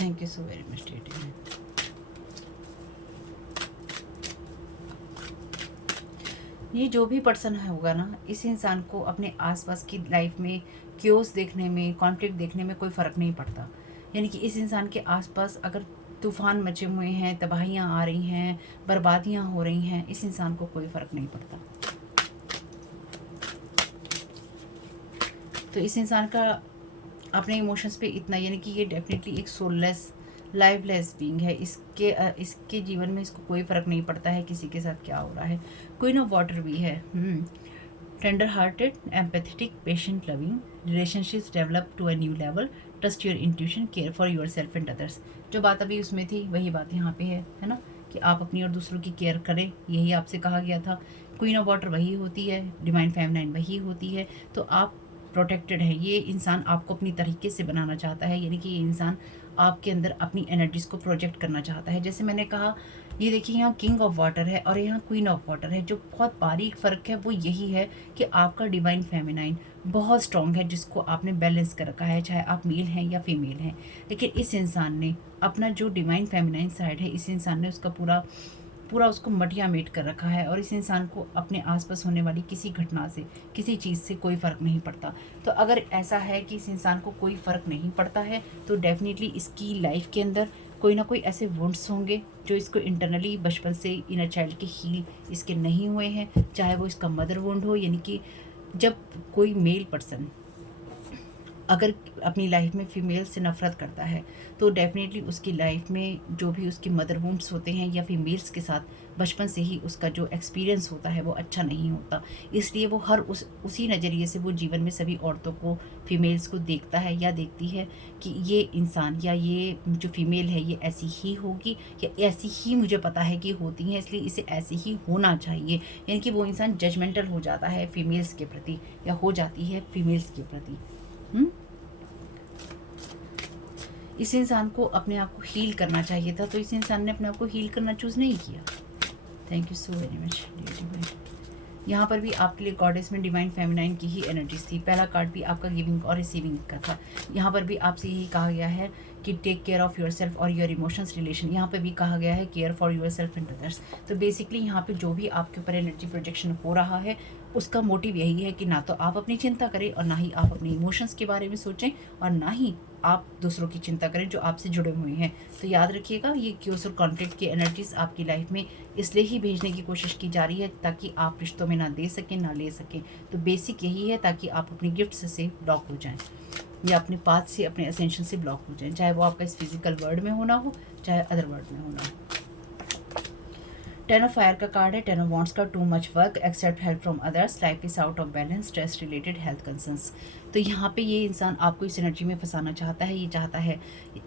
Thank you so very much dating. ये जो भी पर्सन होगा ना, इस इंसान को अपने आसपास की लाइफ में क्योस देखने में, कॉन्फ्लिक्ट देखने में कोई फ़र्क नहीं पड़ता। यानी कि इस इंसान के आसपास अगर तूफ़ान मचे हुए हैं, तबाहियाँ आ रही हैं, बर्बादियाँ हो रही हैं, इस इंसान को कोई फ़र्क नहीं पड़ता। तो इस इंसान का अपने इमोशंस पे इतना, यानी कि ये डेफिनेटली एक सोललेस लाइवलेस बीइंग है। इसके जीवन में इसको कोई फ़र्क नहीं पड़ता है किसी के साथ क्या हो रहा है। क्वीन ऑफ वाटर भी है। Tender hearted, empathetic, patient, loving, relationships develop to a new level, trust your intuition, care for yourself and others. जो बात अभी उसमें थी वही बात यहाँ पे है ना, कि आप अपनी और दूसरों की केयर करें, यही आपसे कहा गया था। क्वीन ऑफ वाटर वही होती है, डिवाइन फेमिनाइन वही होती है, तो आप प्रोटेक्टेड है। ये इंसान आपको अपनी तरीके से बनाना चाहता है, यानी कि ये इंसान आपके अंदर अपनी एनर्जीज को प्रोजेक्ट करना चाहता है। जैसे मैंने कहा, ये देखिए यहाँ किंग ऑफ वाटर है और यहाँ क्वीन ऑफ वाटर है। जो बहुत बारीक फ़र्क है वो यही है कि आपका डिवाइन फेमिनाइन बहुत स्ट्रॉन्ग है, जिसको आपने बैलेंस कर रखा है, चाहे आप मेल हैं या फीमेल हैं। लेकिन इस इंसान ने अपना जो डिवाइन फेमिनाइन साइड है, इस इंसान ने उसका पूरा पूरा उसको मटिया मेट कर रखा है। और इस इंसान को अपने आसपास होने वाली किसी घटना से, किसी चीज़ से कोई फ़र्क नहीं पड़ता। तो अगर ऐसा है कि इस इंसान को कोई फ़र्क नहीं पड़ता है, तो डेफिनेटली इसकी लाइफ के अंदर कोई ना कोई ऐसे वुंड्स होंगे जो इसको इंटरनली बचपन से इनर चाइल्ड के हील इसके नहीं हुए हैं। चाहे वो इसका मदर वुंड हो, यानी कि जब कोई मेल पर्सन अगर अपनी लाइफ में फीमेल से नफ़रत करता है, तो डेफिनेटली उसकी लाइफ में जो भी उसके मदर वुंड्स होते हैं या फीमेल्स के साथ बचपन से ही उसका जो एक्सपीरियंस होता है वो अच्छा नहीं होता। इसलिए वो हर उसी नज़रिए से वो जीवन में सभी औरतों को, फीमेल्स को देखता है या देखती है कि ये इंसान या ये जो फीमेल है ये ऐसी ही होगी, या ऐसी ही मुझे पता है कि होती हैं, इसलिए इसे ऐसे ही होना चाहिए। यानी कि वो इंसान जजमेंटल हो जाता है फीमेल्स के प्रति, या हो जाती है फीमेल्स के प्रति। इस इंसान को अपने आप को हील करना चाहिए था, तो इस इंसान ने अपने आप को हील करना चूज़ नहीं किया। Thank you so very much. यहाँ पर भी आपके लिए गॉडेस में डिवाइन फेमिनाइन की ही एनर्जीज थी। पहला कार्ड भी आपका गिविंग और रिसीविंग का था। यहाँ पर भी आपसे यही कहा गया है कि take care of yourself और योर इमोशंस रिलेशन। यहाँ पर भी कहा गया है care for yourself and others. तो बेसिकली यहाँ पे जो भी आपके ऊपर एनर्जी प्रोजेक्शन हो रहा है, उसका मोटिव यही है कि ना तो आप अपनी चिंता करें और ना ही आप अपने इमोशंस के बारे में सोचें, और ना ही आप दूसरों की चिंता करें जो आपसे जुड़े हुए हैं। तो याद रखिएगा, ये क्यूस और कॉन्फ्लिक्ट की एनर्जीज आपकी लाइफ में इसलिए ही भेजने की कोशिश की जा रही है ताकि आप रिश्तों में ना दे सकें ना ले सकें। तो बेसिक यही है, ताकि आप अपनी गिफ्ट से ब्लॉक हो जाएं या अपने पाथ से, अपने असेंशन से ब्लॉक हो जाएं, चाहे वो आपका इस फिजिकल वर्ल्ड में होना हो, चाहे अदर वर्ल्ड में होना हो। टेन ऑफ फायर का कार्ड है, टेन ऑफ वॉन्ड्स का, too much work, accept help from others, life is out of balance, stress related health concerns. तो यहाँ पे ये इंसान आपको इस एनर्जी में फंसाना चाहता है। ये चाहता है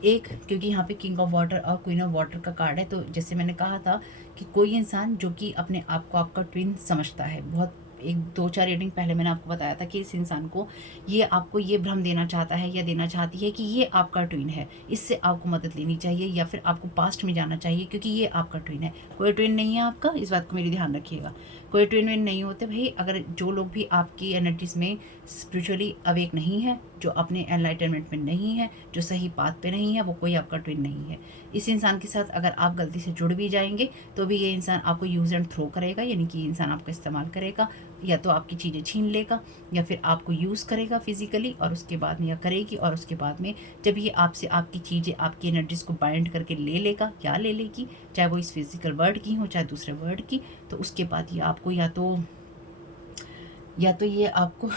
एक, क्योंकि यहाँ पे किंग ऑफ वाटर और क्वीन ऑफ वाटर का कार्ड है, तो जैसे मैंने कहा था कि कोई इंसान जो कि अपने आप को आपका ट्विन समझता है, बहुत एक 2-4 रीडिंग पहले मैंने आपको बताया था कि इस इंसान को ये आपको ये भ्रम देना चाहता है या देना चाहती है कि ये आपका ट्विन है, इससे आपको मदद लेनी चाहिए या फिर आपको पास्ट में जाना चाहिए क्योंकि ये आपका ट्विन है। कोई ट्विन नहीं है आपका, इस बात को मेरी ध्यान रखिएगा। कोई ट्विन विन नहीं होते भाई। अगर जो लोग भी आपकी एनर्जीज में स्पिरिचुअली अवेक नहीं है, जो अपने एनलाइटनमेंट में नहीं है, जो सही पाथ पे नहीं है, वो कोई आपका ट्विन नहीं है। इस इंसान के साथ अगर आप गलती से जुड़ भी जाएंगे तो भी ये इंसान आपको यूज़ एंड थ्रो करेगा, यानी कि ये इंसान आपका इस्तेमाल करेगा, या तो आपकी चीज़ें छीन लेगा या फिर आपको यूज़ करेगा फिजिकली, और उसके बाद में या करेगी, और उसके बाद में जब ये आपसे आपकी चीज़ें, आपकी एनर्जीज को बाइंड करके ले लेगा, क्या ले लेगी, चाहे वो इस फिजिकल वर्ल्ड की हो चाहे दूसरे वर्ल्ड की, तो उसके बाद ये आपको या तो ये आपको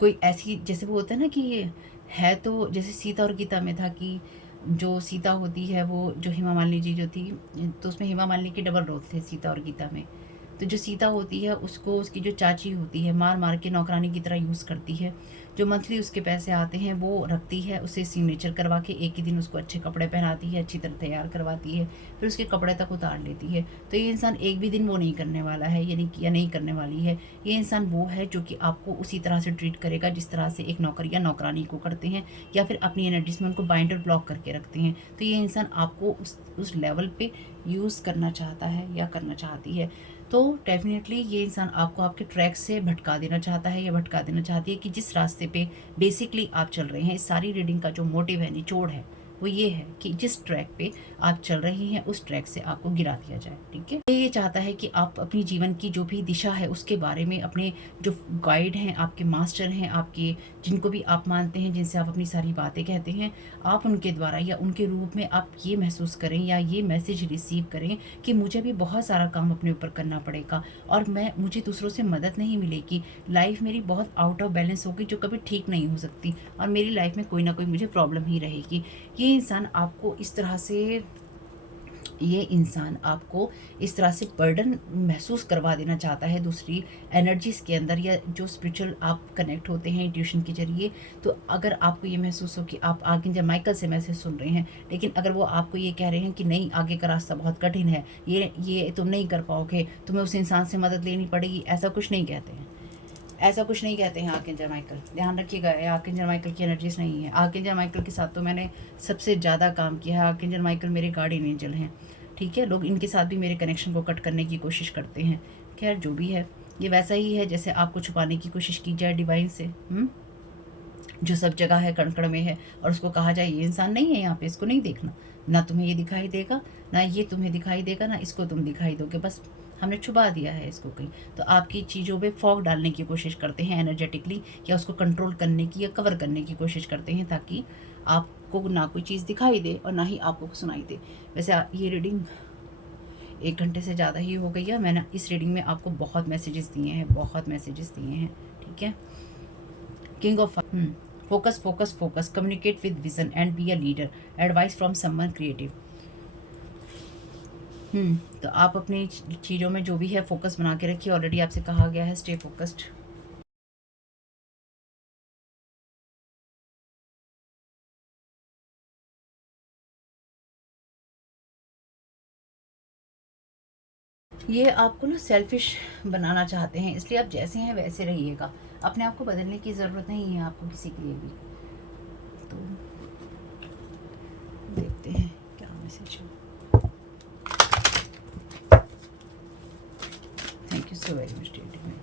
कोई ऐसी, जैसे वो होता है ना कि ये है, तो जैसे सीता और गीता में था कि जो सीता होती है वो जो हेमा मालिनी जी जो थी, तो उसमें हेमा मालिनी के डबल रोल थे सीता और गीता में। तो जो सीता होती है उसको उसकी जो चाची होती है मार मार के नौकरानी की तरह यूज़ करती है। जो मंथली उसके पैसे आते हैं वो रखती है, उसे सिग्नेचर करवा के एक ही दिन उसको अच्छे कपड़े पहनाती है, अच्छी तरह तैयार करवाती है, फिर उसके कपड़े तक उतार लेती है। तो ये इंसान एक भी दिन वो नहीं करने वाला है, यानी कि या नहीं करने वाली है। ये इंसान वो है जो कि आपको उसी तरह से ट्रीट करेगा जिस तरह से एक नौकर या नौकरानी को करते हैं, या फिर अपनी एनर्जीज में उनको बाइंड और ब्लॉक करके रखते हैं। तो ये इंसान आपको उस लेवल पे यूज़ करना चाहता है या करना चाहती है। तो डेफिनेटली ये इंसान आपको आपके ट्रैक से भटका देना चाहता है या भटका देना चाहती है कि जिस रास्ते पे बेसिकली आप चल रहे हैं। इस सारी रीडिंग का जो मोटिव है, निचोड़ है वो ये है कि जिस ट्रैक पे आप चल रहे हैं उस ट्रैक से आपको गिरा दिया जाए, ठीक है। ये चाहता है कि आप अपनी जीवन की जो भी दिशा है उसके बारे में अपने जो गाइड हैं, आपके मास्टर हैं, आपके जिनको भी आप मानते हैं, जिनसे आप अपनी सारी बातें कहते हैं, आप उनके द्वारा या उनके रूप में आप ये महसूस करें या ये मैसेज रिसीव करें कि मुझे भी बहुत सारा काम अपने ऊपर करना पड़ेगा और मुझे दूसरों से मदद नहीं मिलेगी, लाइफ मेरी बहुत आउट ऑफ बैलेंस होगी जो कभी ठीक नहीं हो सकती और मेरी लाइफ में कोई ना कोई मुझे प्रॉब्लम ही रहेगी। ये इंसान आपको इस तरह से बर्डन महसूस करवा देना चाहता है दूसरी एनर्जीज के अंदर, या जो स्पिरिचुअल आप कनेक्ट होते हैं ट्यूशन के जरिए। तो अगर आपको ये महसूस हो कि आप आगे जब माइकल से मैसेज सुन रहे हैं, लेकिन अगर वो आपको ये कह रहे हैं कि नहीं, आगे का रास्ता बहुत कठिन है, ये तुम नहीं कर पाओगे, तुम्हें उस इंसान से मदद लेनी पड़ेगी, ऐसा कुछ नहीं कहते हैं। ऐसा कुछ नहीं कहते हैं आर्कएंजल माइकल, ध्यान रखिएगा। आर्कएंजल माइकल की एनर्जीज नहीं है। आर्कएंजल माइकल के साथ तो मैंने सबसे ज़्यादा काम किया है। आर्कएंजल माइकल मेरे गार्डियन एंजल हैं, ठीक है। लोग इनके साथ भी मेरे कनेक्शन को कट करने की कोशिश करते हैं। खैर जो भी है, ये वैसा ही है जैसे आपको छुपाने की कोशिश की जाए डिवाइन से, जो सब जगह है, कण कण में है, और उसको कहा जाए ये इंसान नहीं है यहाँ पे, इसको नहीं देखना, ना तुम्हें ये दिखाई देगा, ना ये तुम्हें दिखाई देगा, ना इसको तुम दिखाई दोगे, बस हमने छुपा दिया है इसको कहीं। तो आपकी चीज़ों पे फॉग डालने की कोशिश करते हैं एनर्जेटिकली, या उसको कंट्रोल करने की या कवर करने की कोशिश करते हैं, ताकि आपको ना कोई चीज़ दिखाई दे और ना ही आपको सुनाई दे। वैसे ये रीडिंग 1 घंटे से ज़्यादा ही हो गई है। मैंने इस रीडिंग में आपको बहुत मैसेजेस दिए हैं, ठीक है। King of focus focus focus, communicate with vision and be a leader, advice from someone creative. तो आप अपनी चीज़ों में जो भी है फोकस बना के रखिए। ऑलरेडी आपसे कहा गया है स्टे फोकस्ड। ये आपको ना सेल्फिश बनाना चाहते हैं, इसलिए आप जैसे हैं वैसे रहिएगा। अपने आप को बदलने की ज़रूरत नहीं है आपको किसी के लिए भी। तो देखते हैं क्या मैसेज है। Thank you so very much dear divine.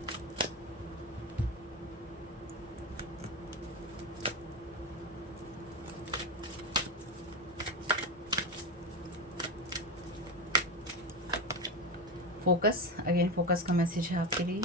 Focus, again focus का मैसेज है आपके लिए।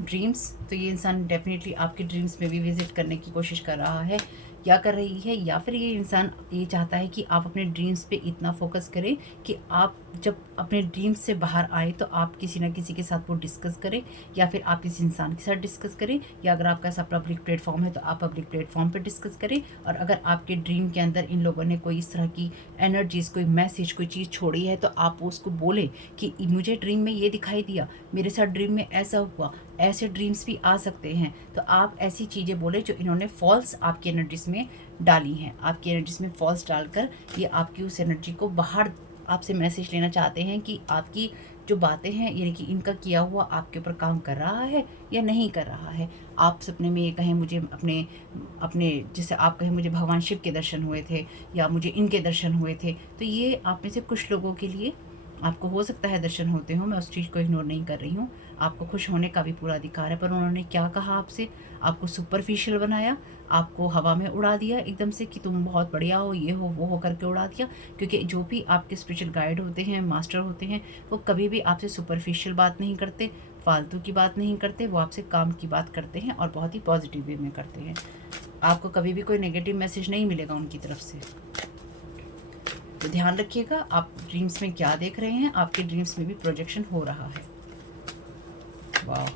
ड्रीम्स, तो ये इंसान डेफिनेटली आपके ड्रीम्स में भी विजिट करने की कोशिश कर रहा है या कर रही है, या फिर ये इंसान ये चाहता है कि आप अपने ड्रीम्स पे इतना फोकस करें कि आप जब अपने ड्रीम्स से बाहर आए तो आप किसी ना किसी के साथ वो डिस्कस करें, या फिर आप किसी इंसान के साथ डिस्कस करें, या अगर आपका ऐसा पब्लिक प्लेटफॉर्म है तो आप पब्लिक प्लेटफॉर्म पर डिस्कस करें। और अगर आपके ड्रीम के अंदर इन लोगों ने कोई इस तरह की एनर्जीज, कोई मैसेज, कोई चीज़ छोड़ी है, तो आप उसको बोलें कि मुझे ड्रीम में ये दिखाई दिया, मेरे साथ ड्रीम में ऐसा हुआ, ऐसे ड्रीम्स भी आ सकते हैं। तो आप ऐसी चीज़ें बोले जो इन्होंने फॉल्स आपकी एनर्जीज में डाली हैं। आपकी एनर्जीज में फॉल्स डालकर ये आपकी उस एनर्जी को बाहर आपसे मैसेज लेना चाहते हैं कि आपकी जो बातें हैं, यानी कि इनका किया हुआ आपके ऊपर काम कर रहा है या नहीं कर रहा है। आप सपने में ये कहें मुझे अपने अपने जैसे आप कहें मुझे भगवान शिव के दर्शन हुए थे या मुझे इनके दर्शन हुए थे, तो ये आप में से कुछ लोगों के लिए आपको हो सकता है दर्शन होते हो, मैं उस चीज़ को इग्नोर नहीं कर रही हूँ। आपको खुश होने का भी पूरा अधिकार है, पर उन्होंने क्या कहा आपसे, आपको सुपरफिशियल बनाया, आपको हवा में उड़ा दिया एकदम से कि तुम बहुत बढ़िया हो, ये हो वो हो करके उड़ा दिया। क्योंकि जो भी आपके स्पिरिचुअल गाइड होते हैं, मास्टर होते हैं, वो कभी भी आपसे सुपरफिशियल बात नहीं करते, फालतू की बात नहीं करते, वो आपसे काम की बात करते हैं और बहुत ही पॉजिटिव वे में करते हैं। आपको कभी भी कोई नेगेटिव मैसेज नहीं मिलेगा उनकी तरफ से। तो ध्यान रखिएगा आप ड्रीम्स में क्या देख रहे हैं, आपके ड्रीम्स में भी प्रोजेक्शन हो रहा है। वाह,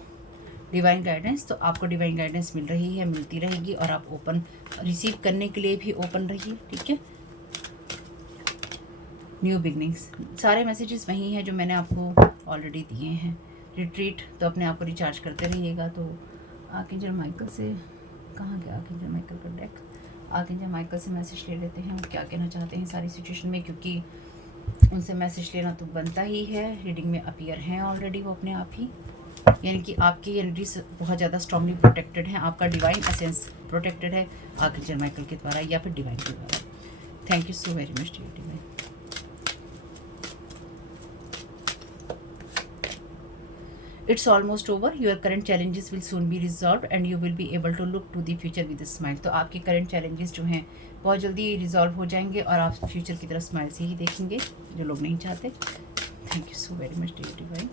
डिवाइन गाइडेंस, तो आपको डिवाइन गाइडेंस मिल रही है, मिलती रहेगी, और आप ओपन रिसीव करने के लिए भी ओपन रहिए, ठीक है। न्यू बिगनिंग्स, सारे मैसेजेस वही हैं जो मैंने आपको ऑलरेडी दिए हैं। रिट्रीट, तो अपने आप को रिचार्ज करते रहिएगा। तो आर्कएंजल माइकल से, कहाँ गया आर्कएंजल माइकल का डेक, आर्कएंजल माइकल से मैसेज ले लेते हैं वो क्या कहना चाहते हैं सारी सिचुएशन में, क्योंकि उनसे मैसेज लेना तो बनता ही है। रीडिंग में अपीयर हैं ऑलरेडी वो अपने आप ही, यानी कि आपकी एनर्जीज बहुत ज़्यादा स्ट्रांगली प्रोटेक्टेड हैं, आपका डिवाइन एसेंस प्रोटेक्टेड है आर्कएंजल माइकल के द्वारा या फिर डिवाइन के द्वारा। Thank you so very much dear divine. It's almost over, your current challenges will soon be resolve and you will be able to look to the future with smile. तो आपके current challenges जो हैं बहुत जल्दी resolve हो जाएंगे और आप फ्यूचर की तरफ स्माइल से ही देखेंगे, जो लोग नहीं चाहते। Thank you so very much dear divine.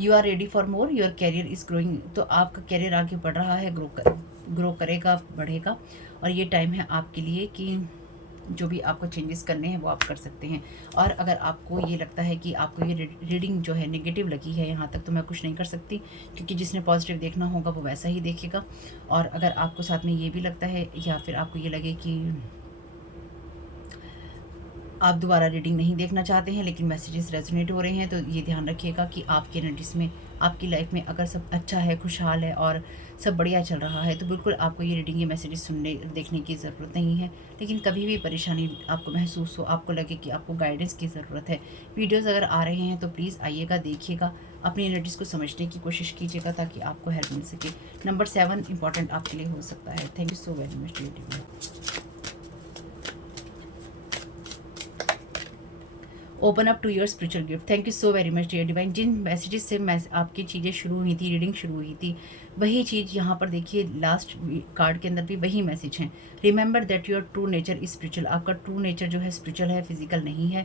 You are ready for more, your career is growing. तो आपका कैरियर आगे बढ़ रहा है, ग्रो करेगा, बढ़ेगा। और ये टाइम है आपके लिए कि जो भी आपको चेंजेस करने हैं वो आप कर सकते हैं। और अगर आपको ये लगता है कि आपको ये रीडिंग जो है नेगेटिव लगी है यहाँ तक, तो मैं कुछ नहीं कर सकती, क्योंकि जिसने पॉजिटिव देखना होगा वो वैसा ही देखेगा। और अगर आपको साथ में ये भी लगता है या फिर आपको ये लगे कि आप दोबारा रीडिंग नहीं देखना चाहते हैं लेकिन मैसेजेस रेजोनेट हो रहे हैं, तो ये ध्यान रखिएगा कि आपके एनर्जीज में, आपकी लाइफ में अगर सब अच्छा है, खुशहाल है और सब बढ़िया चल रहा है, तो बिल्कुल आपको ये रीडिंग, ये मैसेजेस सुनने देखने की ज़रूरत नहीं है। लेकिन कभी भी परेशानी आपको महसूस हो, आपको लगे कि आपको गाइडेंस की ज़रूरत है, वीडियोज़ अगर आ रहे हैं तो प्लीज़ आइएगा, देखिएगा, अपनी एनर्जीज़ को समझने की कोशिश कीजिएगा ताकि आपको हेल्प मिल सके। नंबर 7 इंपॉर्टेंट आपके लिए हो सकता है। Thank you so very much dear divine. Open up to your spiritual gift. Thank you so very much dear divine. जिन मैसेजेस से आपकी चीज़ें शुरू हुई थी, रीडिंग शुरू हुई थी, वही चीज़ यहाँ पर देखिए लास्ट कार्ड के अंदर भी वही मैसेज हैं। Remember that your true nature is spiritual. आपका ट्रू नेचर जो है स्पिरिचुअल है, फिजिकल नहीं है।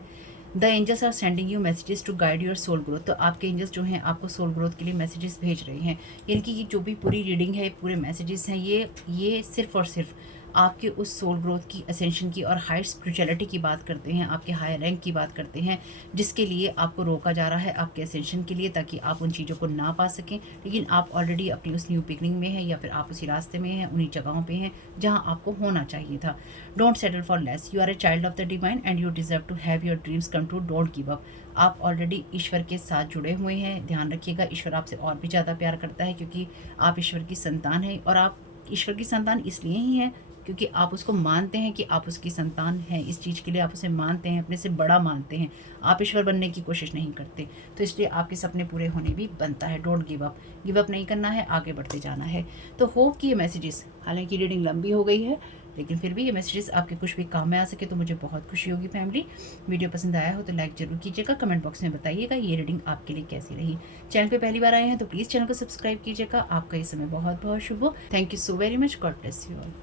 The angels are sending you messages to guide your soul growth. तो आपके एंजल्स जो हैं आपको सोल ग्रोथ के लिए मैसेजेस भेज रहे हैं। यानी कि ये जो भी पूरी रीडिंग है, पूरे मैसेजेस हैं, ये सिर्फ और सिर्फ आपके उस सोल ग्रोथ की, असेंशन की और हाई स्पिरिचुअलिटी की बात करते हैं, आपके हाई रैंक की बात करते हैं, जिसके लिए आपको रोका जा रहा है आपके असेंशन के लिए, ताकि आप उन चीज़ों को ना पा सकें। लेकिन आप ऑलरेडी अपनी उस न्यू बिगनिंग में हैं या फिर आप उसी रास्ते में हैं, उन्हीं जगहों पे हैं जहां आपको होना चाहिए था। Don't settle for less, you are a child of the divine and you deserve to have your dreams come true. Don't give up. आप ऑलरेडी ईश्वर के साथ जुड़े हुए हैं। ध्यान रखिएगा, ईश्वर आपसे और भी ज़्यादा प्यार करता है, क्योंकि आप ईश्वर की संतान हैं। और आप ईश्वर की संतान इसलिए ही हैं क्योंकि आप उसको मानते हैं कि आप उसकी संतान हैं। इस चीज़ के लिए आप उसे मानते हैं, अपने से बड़ा मानते हैं। आप ईश्वर बनने की कोशिश नहीं करते, तो इसलिए आपके सपने पूरे होने भी बनता है। Don't give up, give up नहीं करना है, आगे बढ़ते जाना है। तो होप कि ये मैसेजेस, हालांकि रीडिंग लंबी हो गई है लेकिन फिर भी ये मैसेजेस आपके कुछ भी काम में आ सके तो मुझे बहुत खुशी होगी। फैमिली, वीडियो पसंद आया हो तो लाइक जरूर कीजिएगा, कमेंट बॉक्स में बताइएगा ये रीडिंग आपके लिए कैसी रही। चैनल पे पहली बार आए हैं तो प्लीज़ चैनल को सब्सक्राइब कीजिएगा। आपका ये समय बहुत बहुत शुभ हो। Thank you so very much. God bless you all.